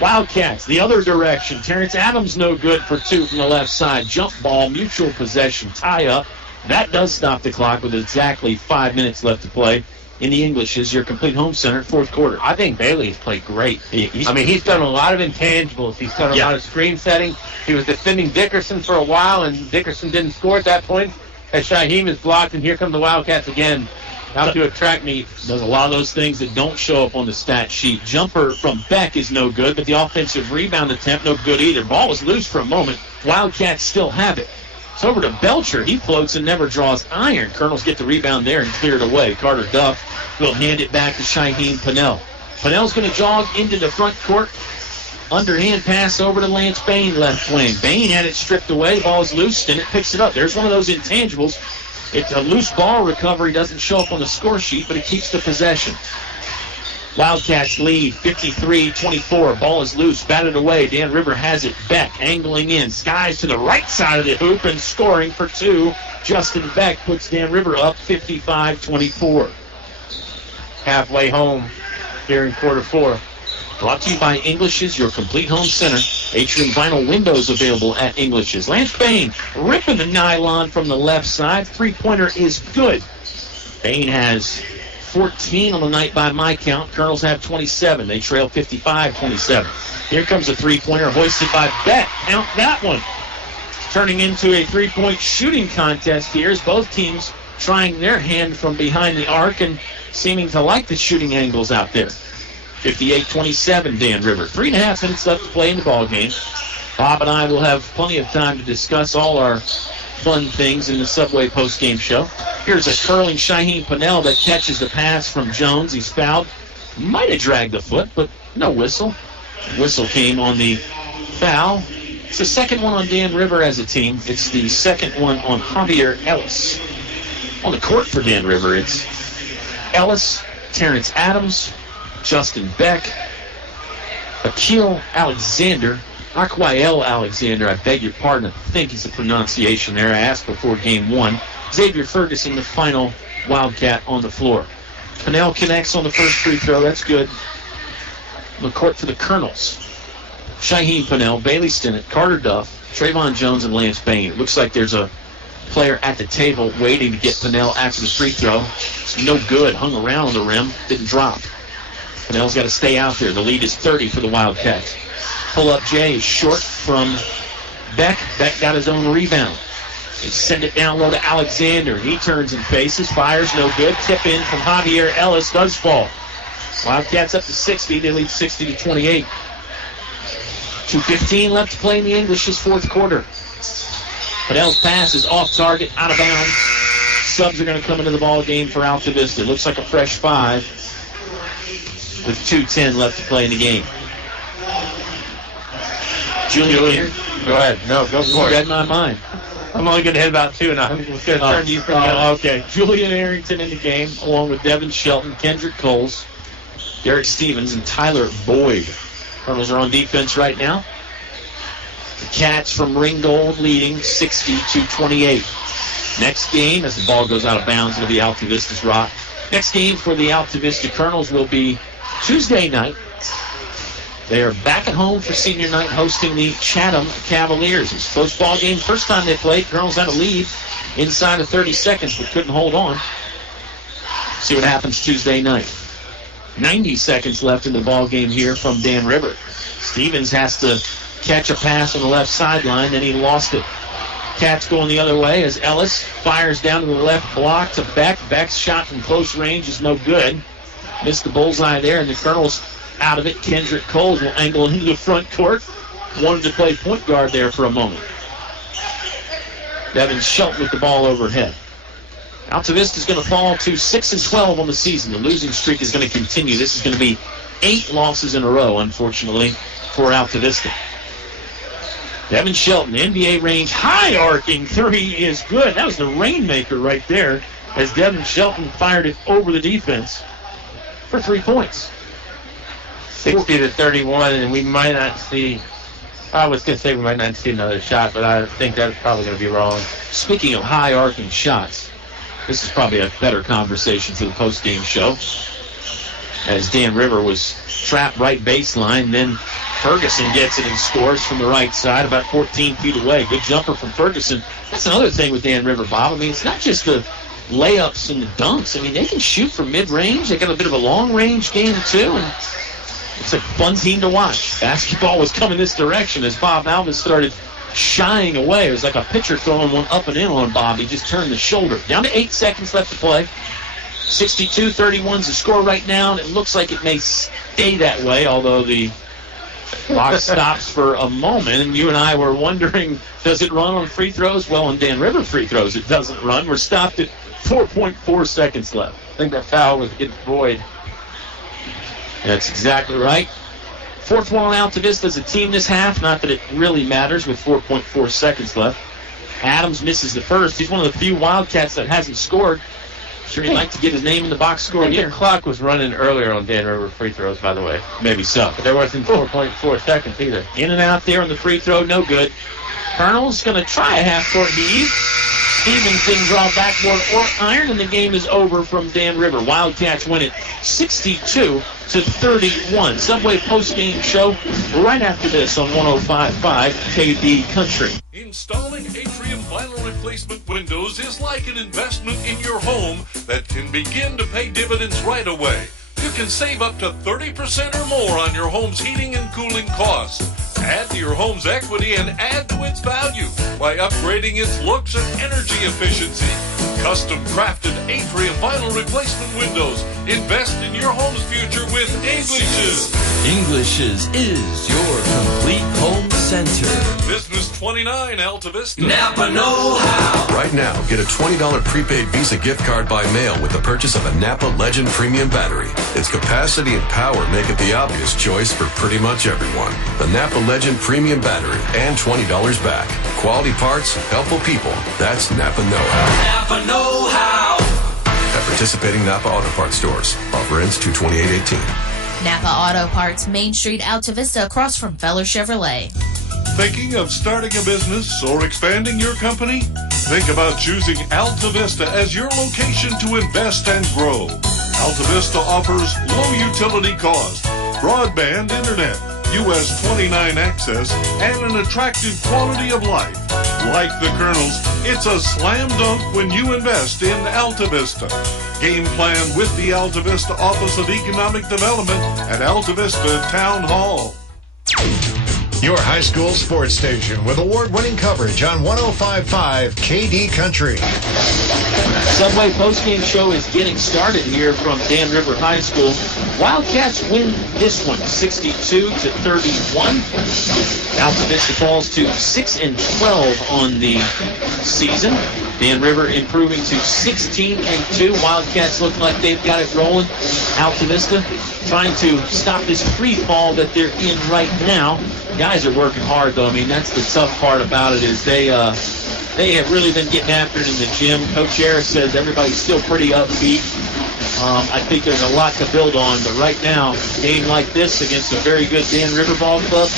Wildcats, the other direction. Terrence Adams no good for 2 from the left side. Jump ball, mutual possession, tie up. That does stop the clock with exactly 5 minutes left to play. In the English is your complete home center, fourth quarter. I think Bailey's played great. He's done a lot of intangibles. He's done a lot of screen setting. He was defending Dickerson for a while, and Dickerson didn't score at that point. as Hoehne is blocked, and here come the Wildcats again. Out to a track meet. Does a lot of those things that don't show up on the stat sheet. Jumper from Beck is no good, but the offensive rebound attempt no good either. Ball was loose for a moment. Wildcats still have it. It's over to Belcher. He floats and never draws iron. Colonels get the rebound there and clear it away. Carter Duff will hand it back to Hoehne Pennell. Pennell's going to jog into the front court. Underhand pass over to Lance Bain, left wing. Bain had it stripped away. Ball's loose, and it picks it up. There's one of those intangibles. It's a loose ball recovery. Doesn't show up on the score sheet, but it keeps the possession. Wildcats lead 53-24. Ball is loose. Batted away. Dan River has it. Beck angling in. Skies to the right side of the hoop and scoring for two. Justin Beck puts Dan River up 55-24. Halfway home here in quarter four. Brought to you by English's, your complete home center. Atrium vinyl windows available at English's. Lance Bain ripping the nylon from the left side. Three-pointer is good. Bain has 14 on the night by my count. Colonels have 27. They trail 55-27. Here comes a three-pointer hoisted by Beck. Count that one. Turning into a three-point shooting contest here as both teams trying their hand from behind the arc and seeming to like the shooting angles out there. 58-27, Dan River. 3.5 minutes left to play in the ball game. Bob and I will have plenty of time to discuss all our fun things in the Subway post-game show. Here's a curling Hoehne Pennell that catches the pass from Jones. He's fouled. Might have dragged the foot, but no whistle. Whistle came on the foul. It's the second one on Dan River as a team. It's the second one on Javier Ellis. On the court for Dan River, it's Ellis, Terrence Adams, Justin Beck, Akil Alexander, Aquael Alexander, I beg your pardon, I think is the pronunciation there. I asked before game one. Xavier Ferguson, the final Wildcat on the floor. Pennell connects on the first free throw. That's good. On the court for the Colonels. Hoehne Pennell, Bailey Stinnett, Carter Duff, Trayvon Jones, and Lance Bain. It looks like there's a player at the table waiting to get Pennell after the free throw. It's no good. Hung around on the rim. Didn't drop. Pennell's got to stay out there. The lead is 30 for the Wildcats. Pull-up Jay is short from Beck. Beck got his own rebound. They send it down low to Alexander. He turns and faces. Fires no good. Tip in from Javier Ellis. Does fall. Wildcats up to 60. They lead 60-28. 2:15 left to play in the English's fourth quarter. Pennell's pass is off target, out of bounds. Subs are going to come into the ball game for Altavista. It looks like a fresh five with 2:10 left to play in the game. Julian, go ahead. No, go for it. Read my mind. I'm only going to hit about two, and I'm going to turn to you for the other. Okay. Julian Arrington in the game, along with Devin Shelton, Kendrick Coles, Derek Stevens, and Tyler Boyd. Colonels are on defense right now. The Cats from Ringgold leading 60-28. Next game, as the ball goes out of bounds, it'll be Altavista's rock. Next game for the Altavista Colonels will be Tuesday night. They are back at home for senior night hosting the Chatham Cavaliers. It's a close ball game. First time they played, Colonels had a lead inside of 30 seconds but couldn't hold on. See what happens Tuesday night. 90 seconds left in the ball game here from Dan River. Stevens has to catch a pass on the left sideline, then he lost it. Cats going the other way as Ellis fires down to the left block to Beck. Beck's shot from close range is no good. Missed the bullseye there, and the Colonels out of it. Kendrick Coles will angle into the front court. Wanted to play point guard there for a moment. Devin Shelton with the ball overhead. Altavista is going to fall to 6-12 on the season. The losing streak is going to continue. This is going to be 8 losses in a row, unfortunately, for Altavista. Devin Shelton, NBA range, high arcing three is good. That was the rainmaker right there as Devin Shelton fired it over the defense for 3 points. 60-31, and we might not see. I was going to say we might not see another shot, but I think that's probably going to be wrong. Speaking of high arcing shots, this is probably a better conversation for the post-game show. As Dan River was trapped right baseline, then Ferguson gets it and scores from the right side, about 14 feet away. Good jumper from Ferguson. That's another thing with Dan River, Bob. I mean, it's not just the layups and the dunks. I mean, they can shoot from mid-range. They got a bit of a long-range game, too, and it's a fun team to watch. Basketball was coming this direction as Bob Alvis started shying away. It was like a pitcher throwing one up and in on Bob. He just turned the shoulder. Down to 8 seconds left to play. 62-31's the score right now, and it looks like it may stay that way, although the clock stops for a moment, and you and I were wondering, does it run on free throws? Well, on Dan River free throws, it doesn't run. We're stopped at 4.4 seconds left. I think that foul was against Boyd. That's exactly right. Fourth one on Altavista as a team this half. Not that it really matters with 4.4 seconds left. Adams misses the first. He's one of the few Wildcats that hasn't scored. Sure, he'd like to get his name in the box score here. The clock was running earlier on Dan River free throws, by the way. Maybe so. But there wasn't 4.4 seconds either. In and out there on the free throw, no good. Colonel's going to try a half-court heave. Stevens didn't draw backboard or iron, and the game is over from Dan River. Wildcats win it 62-31. Subway post-game show right after this on 105.5 KD Country. Installing Atrium vinyl replacement windows is like an investment in your home that can begin to pay dividends right away. You can save up to 30% or more on your home's heating and cooling costs. Add to your home's equity and add to its value by upgrading its looks and energy efficiency. Custom crafted Atrium vinyl replacement windows. Invest in your home's future with English's. English's is your complete home center. Business 29 Altavista. Napa know-how. Right now, get a $20 prepaid Visa gift card by mail with the purchase of a Napa Legend Premium battery. Its capacity and power make it the obvious choice for pretty much everyone. The Napa Legend Premium battery and $20 back. Quality parts, helpful people. That's Napa know-how. Napa know-how. At participating Napa Auto Parts stores. Offer ends 2/28/18. Napa Auto Parts, Main Street, Altavista, across from Feller Chevrolet. Thinking of starting a business or expanding your company? Think about choosing Altavista as your location to invest and grow. Altavista offers low utility cost, broadband internet, US 29 access, and an attractive quality of life. Like the Colonels, it's a slam dunk when you invest in Altavista. Game plan with the Altavista Office of Economic Development at Altavista Town Hall. Your high school sports station with award-winning coverage on 105.5 KD Country. Subway postgame show is getting started here from Dan River High School. Wildcats win this one 62-31. Altavista falls to 6-12 on the season. Dan River improving to 16-2. Wildcats look like they've got it rolling. Altavista trying to stop this free fall that they're in right now. Guys are working hard, though. I mean, that's the tough part about it is they have really been getting after it in the gym. Coach Harris says everybody's still pretty upbeat. I think there's a lot to build on, but right now, a game like this against a very good Dan River ball club,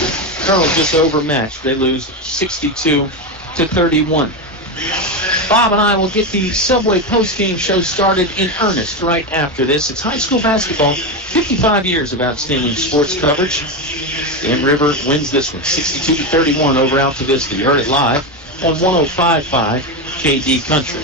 Colonel's just overmatched. They lose 62-31. Bob and I will get the Subway postgame show started in earnest right after this. It's high school basketball, 55 years of outstanding sports coverage. Dan River wins this one, 62-31 over Altavista. You heard it live on 105.5 KD Country.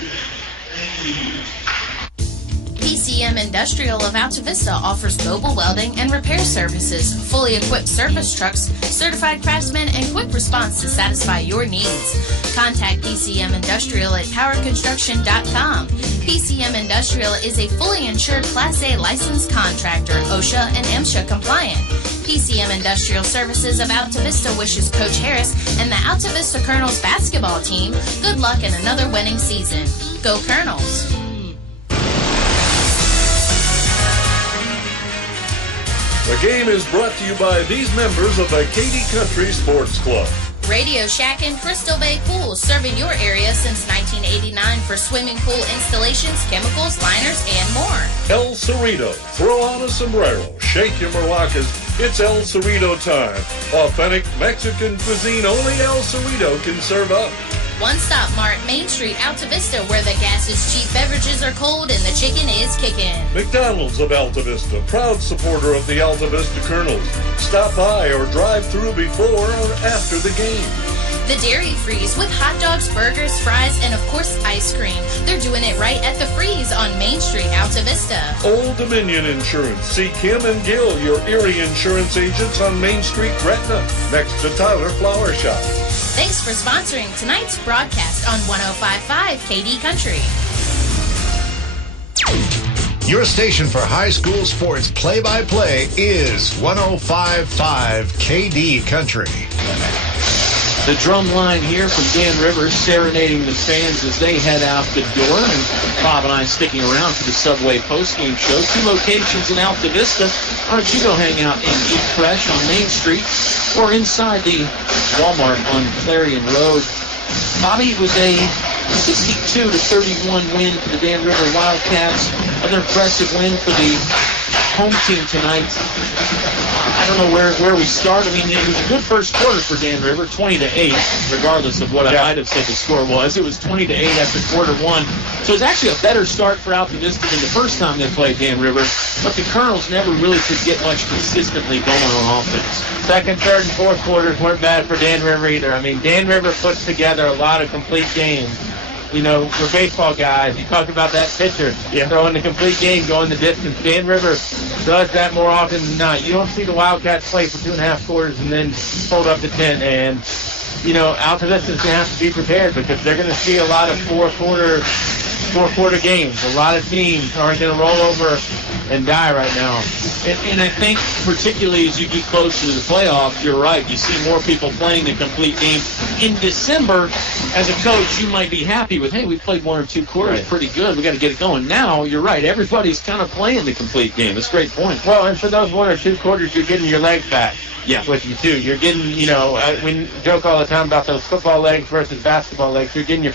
PCM Industrial of Altavista offers mobile welding and repair services, fully equipped service trucks, certified craftsmen, and quick response to satisfy your needs. Contact PCM Industrial at powerconstruction.com. PCM Industrial is a fully insured Class A licensed contractor, OSHA and MSHA compliant. PCM Industrial Services of Altavista wishes Coach Harris and the Altavista Colonels basketball team good luck in another winning season. Go Colonels! The game is brought to you by these members of the KD Country Sports Club. Radio Shack and Crystal Bay Pools, serving your area since 1989 for swimming pool installations, chemicals, liners, and more. El Cerrito. Throw on a sombrero. Shake your maracas. It's El Cerrito time. Authentic Mexican cuisine only El Cerrito can serve up. One Stop Mart, Main Street, Altavista, where the gas is cheap, beverages are cold, and the chicken is kicking. McDonald's of Altavista, proud supporter of the Altavista Colonels. Stop by or drive through before or after the game. The Dairy Freeze with hot dogs, burgers, fries, and of course ice cream. They're doing it right at the Freeze on Main Street, Altavista. Old Dominion Insurance. See Kim and Gil, your Erie insurance agents on Main Street, Gretna, next to Tyler Flower Shop. Thanks for sponsoring tonight's broadcast on 105.5 KD Country. Your station for high school sports play-by-play is 105.5 KD Country. The drum line here from Dan River serenading the fans as they head out the door. And Bob and I sticking around for the Subway postgame show. 2 locations in Altavista. Why don't you go hang out and eat fresh on Main Street or inside the Walmart on Clarion Road. Bobby, it was a 62-31 win for the Dan River Wildcats. Another impressive win for the home team tonight. I don't know where we start. I mean, it was a good first quarter for Dan River, 20-8, regardless of what I might have said the score was. It was 20-8 after quarter 1. So it was actually a better start for Altavista than the first time they played Dan River. But the Colonels never really could get much consistently going on offense. Second, third, and fourth quarters weren't bad for Dan River either. I mean, Dan River puts together a lot of complete games. You know, for baseball guys, you talk about that pitcher throwing the complete game, going the distance. Dan River does that more often than not. You don't see the Wildcats play for 2.5 quarters and then fold up to 10. And, you know, Altavista's going to have to be prepared because they're going to see a lot of four-quarter games. A lot of teams aren't going to roll over and die right now. And I think particularly as you get closer to the playoffs, you're right. You see more people playing the complete game. In December, as a coach, you might be happy with, hey, we played 1 or 2 quarters pretty good. We got to get it going. Now, you're right. Everybody's kind of playing the complete game. That's a great point. Well, and for those 1 or 2 quarters, you're getting your legs back. Yeah. With you, too. You're getting, you know, we joke all the time about those football legs versus basketball legs. You're getting your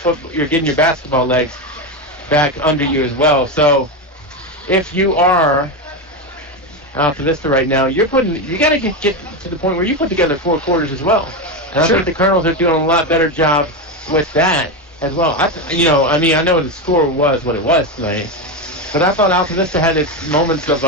basketball legs back under you as well. So if you are Altavista right now, you got to get to the point where you put together 4 quarters as well. And I think the Colonels are doing a lot better job with that as well. I know the score was what it was tonight, but I thought Altavista had its moments of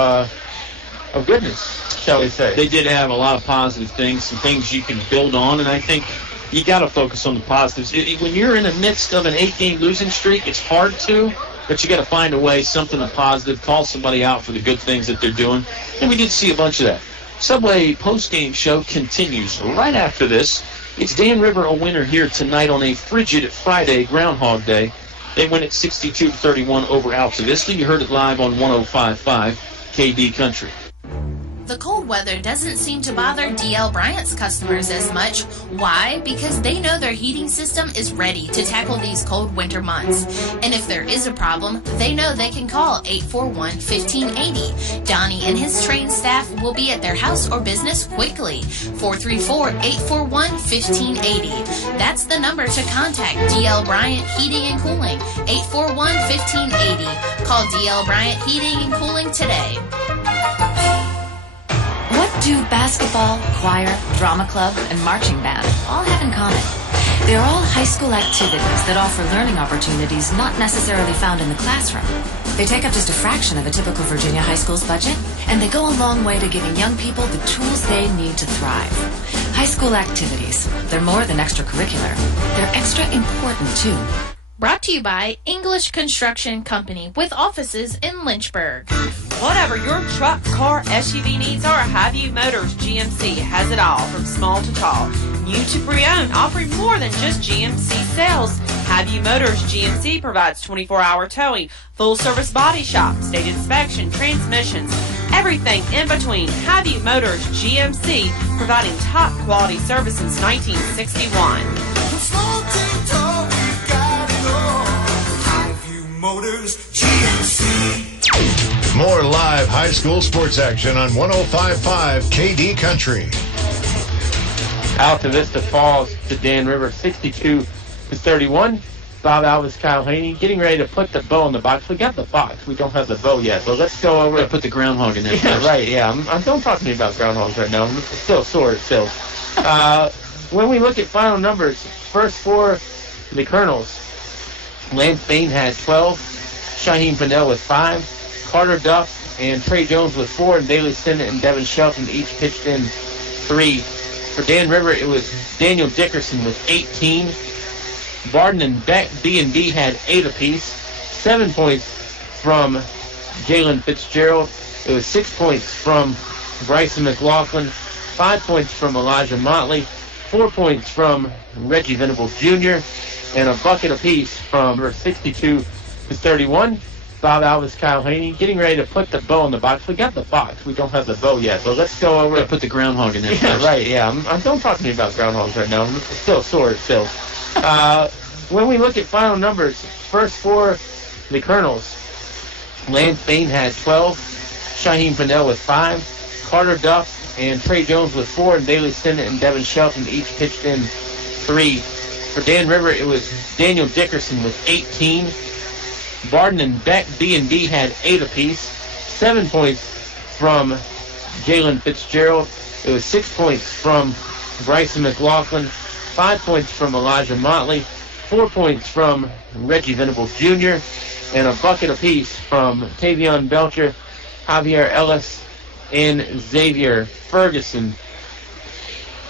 goodness, shall we say. They did have a lot of positive things, some things you can build on, and I think you got to focus on the positives. When you're in the midst of an 8-game losing streak, it's hard to, but you got to find a way, something positive, call somebody out for the good things that they're doing, and we did see a bunch of that. Subway postgame show continues right after this. It's Dan River a winner here tonight on a frigid Friday, Groundhog Day. They win at 62-31 over Altavista. You heard it live on 105.5 KD Country. The cold weather doesn't seem to bother D.L. Bryant's customers as much. Why? Because they know their heating system is ready to tackle these cold winter months. And if there is a problem, they know they can call 841-1580. Donnie and his trained staff will be at their house or business quickly. 434-841-1580. That's the number to contact D.L. Bryant Heating and Cooling. 841-1580. Call D.L. Bryant Heating and Cooling today. What do basketball, choir, drama club, and marching band all have in common? They are all high school activities that offer learning opportunities not necessarily found in the classroom. They take up just a fraction of a typical Virginia high school's budget, and they go a long way to giving young people the tools they need to thrive. High school activities, they're more than extracurricular. They're extra important, too. Brought to you by English Construction Company with offices in Lynchburg. Whatever your truck, car, SUV needs are, Highview Motors GMC has it all, from small to tall. New to pre-owned, offering more than just GMC sales. Highview Motors GMC provides 24-hour towing, full-service body shop, state inspection, transmissions, everything in between. Highview Motors GMC, providing top-quality service since 1961. Motors GMC. More live high school sports action on 105.5 KD Country. Altavista falls to Dan River 62-31. Bob, Alvis, Kyle Hoehne getting ready to put the bow in the box. We got the box. We don't have the bow yet. So let's go over and put the groundhog in there. Yeah, right. Yeah. Don't talk to me about groundhogs right now. I'm still sore still. When we look at final numbers, first for the Colonels, Lance Bain had 12, Shaheen Fennell with 5, Carter Duff and Trey Jones with 4, and Bailey Sinnott and Devin Shelton each pitched in 3 For Dan River, it was Daniel Dickerson with 18. Barden and B&B had 8 apiece. 7 points from Jalen Fitzgerald. It was 6 points from Bryson McLaughlin. 5 points from Elijah Motley. 4 points from Reggie Venables Jr. And a bucket apiece from 62-31. Bob, Alvis, Kyle Hoehne, getting ready to put the bow in the box. We got the box. We don't have the bow yet, but let's go over. Put the groundhog in there. Yeah, first. right. Yeah, don't talk to me about groundhogs right now. I'm still sore still. When we look at final numbers, first for the Colonels, Lance Bain had 12, Shaheem Fennell with 5, Carter Duff and Trey Jones with 4, and Bailey Stinnett and Devin Shelton each pitched in 3. For Dan River, it was Daniel Dickerson with 18. Barden and B&B had 8 apiece. 7 points from Jalen Fitzgerald. It was 6 points from Bryson McLaughlin. 5 points from Elijah Motley. 4 points from Reggie Venables Jr. And a bucket apiece from Tavion Belcher, Javier Ellis, and Xavier Ferguson.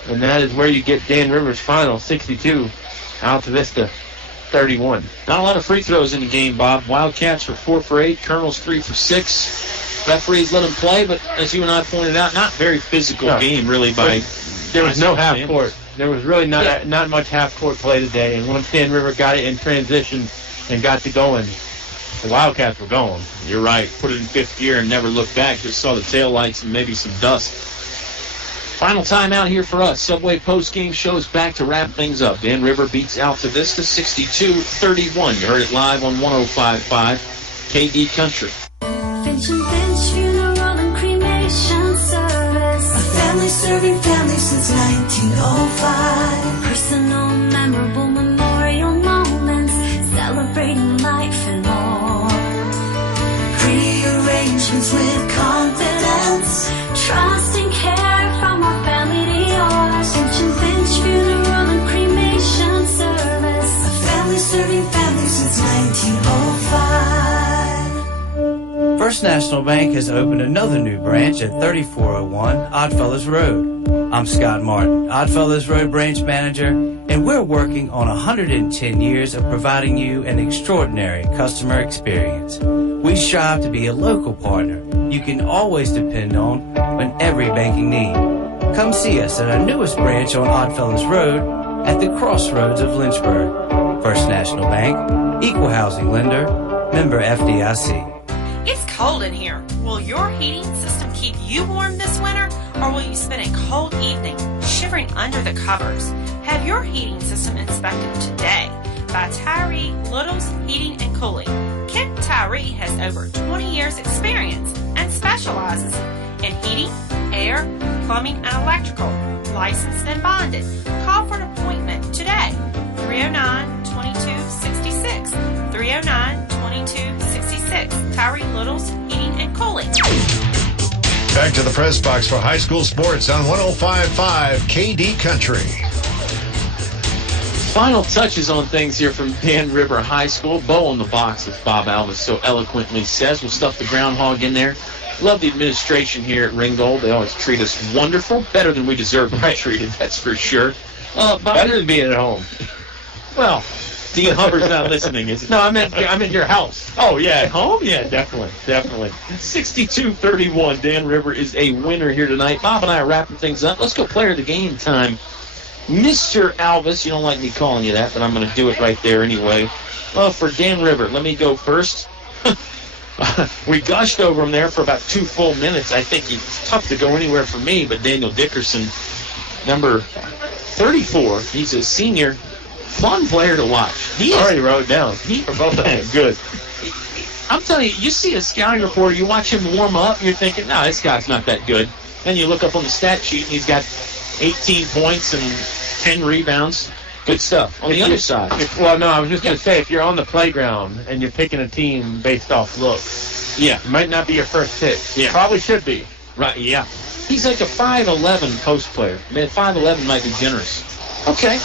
And that is where you get Dan River's final, 62, Altavista 31. Not a lot of free throws in the game, Bob. Wildcats were 4 for 8, Colonels 3 for 6. Referees let them play, but as you and I pointed out, not very physical game, really. There was no half court. There was really not much half court play today. And once Dan River got it in transition and got to going, the Wildcats were going. You're right. Put it in fifth gear and never looked back. Just saw the taillights and maybe some dust. Final timeout here for us. Subway post-game shows back to wrap things up. Dan River beats Altavista 62-31. You heard it live on 105.5 KD Country. Finch and Finch Funeral and Cremation Service. A family serving family since 1905. Personal, memorable memorial moments, celebrating life and more. Pre-arrangements with confidence, trust and care from our family to yours. Finch and Finch Funeral and Cremation Service. A family serving family since 1905. First National Bank has opened another new branch at 3401 Oddfellows Road. I'm Scott Martin, Oddfellows Road branch manager, and we're working on 110 years of providing you an extraordinary customer experience. We strive to be a local partner you can always depend on every banking need. Come see us at our newest branch on Oddfellows Road at the crossroads of Lynchburg. First National Bank, equal housing lender, member FDIC. It's cold in here. Will your heating system keep you warm this winter, or will you spend a cold evening shivering under the covers? Have your heating system inspected today by Tyree Little's Heating and Cooling. Kent Tyree has over 20 years experience and specializes in heating, air, plumbing, and electrical. Licensed and bonded. Call for an appointment today. 309-2266. 309-2266. Tyree Little's Heating and Cooling. Back to the press box for high school sports on 105.5 KD Country. Final touches on things here from Dan River High School. Bow on the box, as Bob Alvis so eloquently says. We'll stuff the groundhog in there. Love the administration here at Ringgold. They always treat us wonderful. Better than we deserve to be treated, that's for sure. Better than being at home. Well, Dean Hubbard's not listening, is it? No, I'm in your house. Oh, yeah, at home? Yeah, definitely. 62-31. Dan River is a winner here tonight. Bob and I are wrapping things up. Let's go player of the game time. Mr. Alvis, you don't like me calling you that, but I'm going to do it right there anyway. For Dan River, let me go first. We gushed over him there for about 2 full minutes. I think it's tough to go anywhere for me, but Daniel Dickerson, number 34, he's a senior. Fun player to watch. He already wrote it down. For both of them. Good. I'm telling you, you see a scouting reporter, you watch him warm up, and you're thinking, no, this guy's not that good. Then you look up on the stat sheet, and he's got 18 points and 10 rebounds. Good stuff. On the other side. Well, no, I was just going to say, if you're on the playground and you're picking a team based off looks, it might not be your first pick. Yeah. Probably should be. Right, yeah. He's like a 5'11 post player. I mean, 5'11 might be generous. Okay.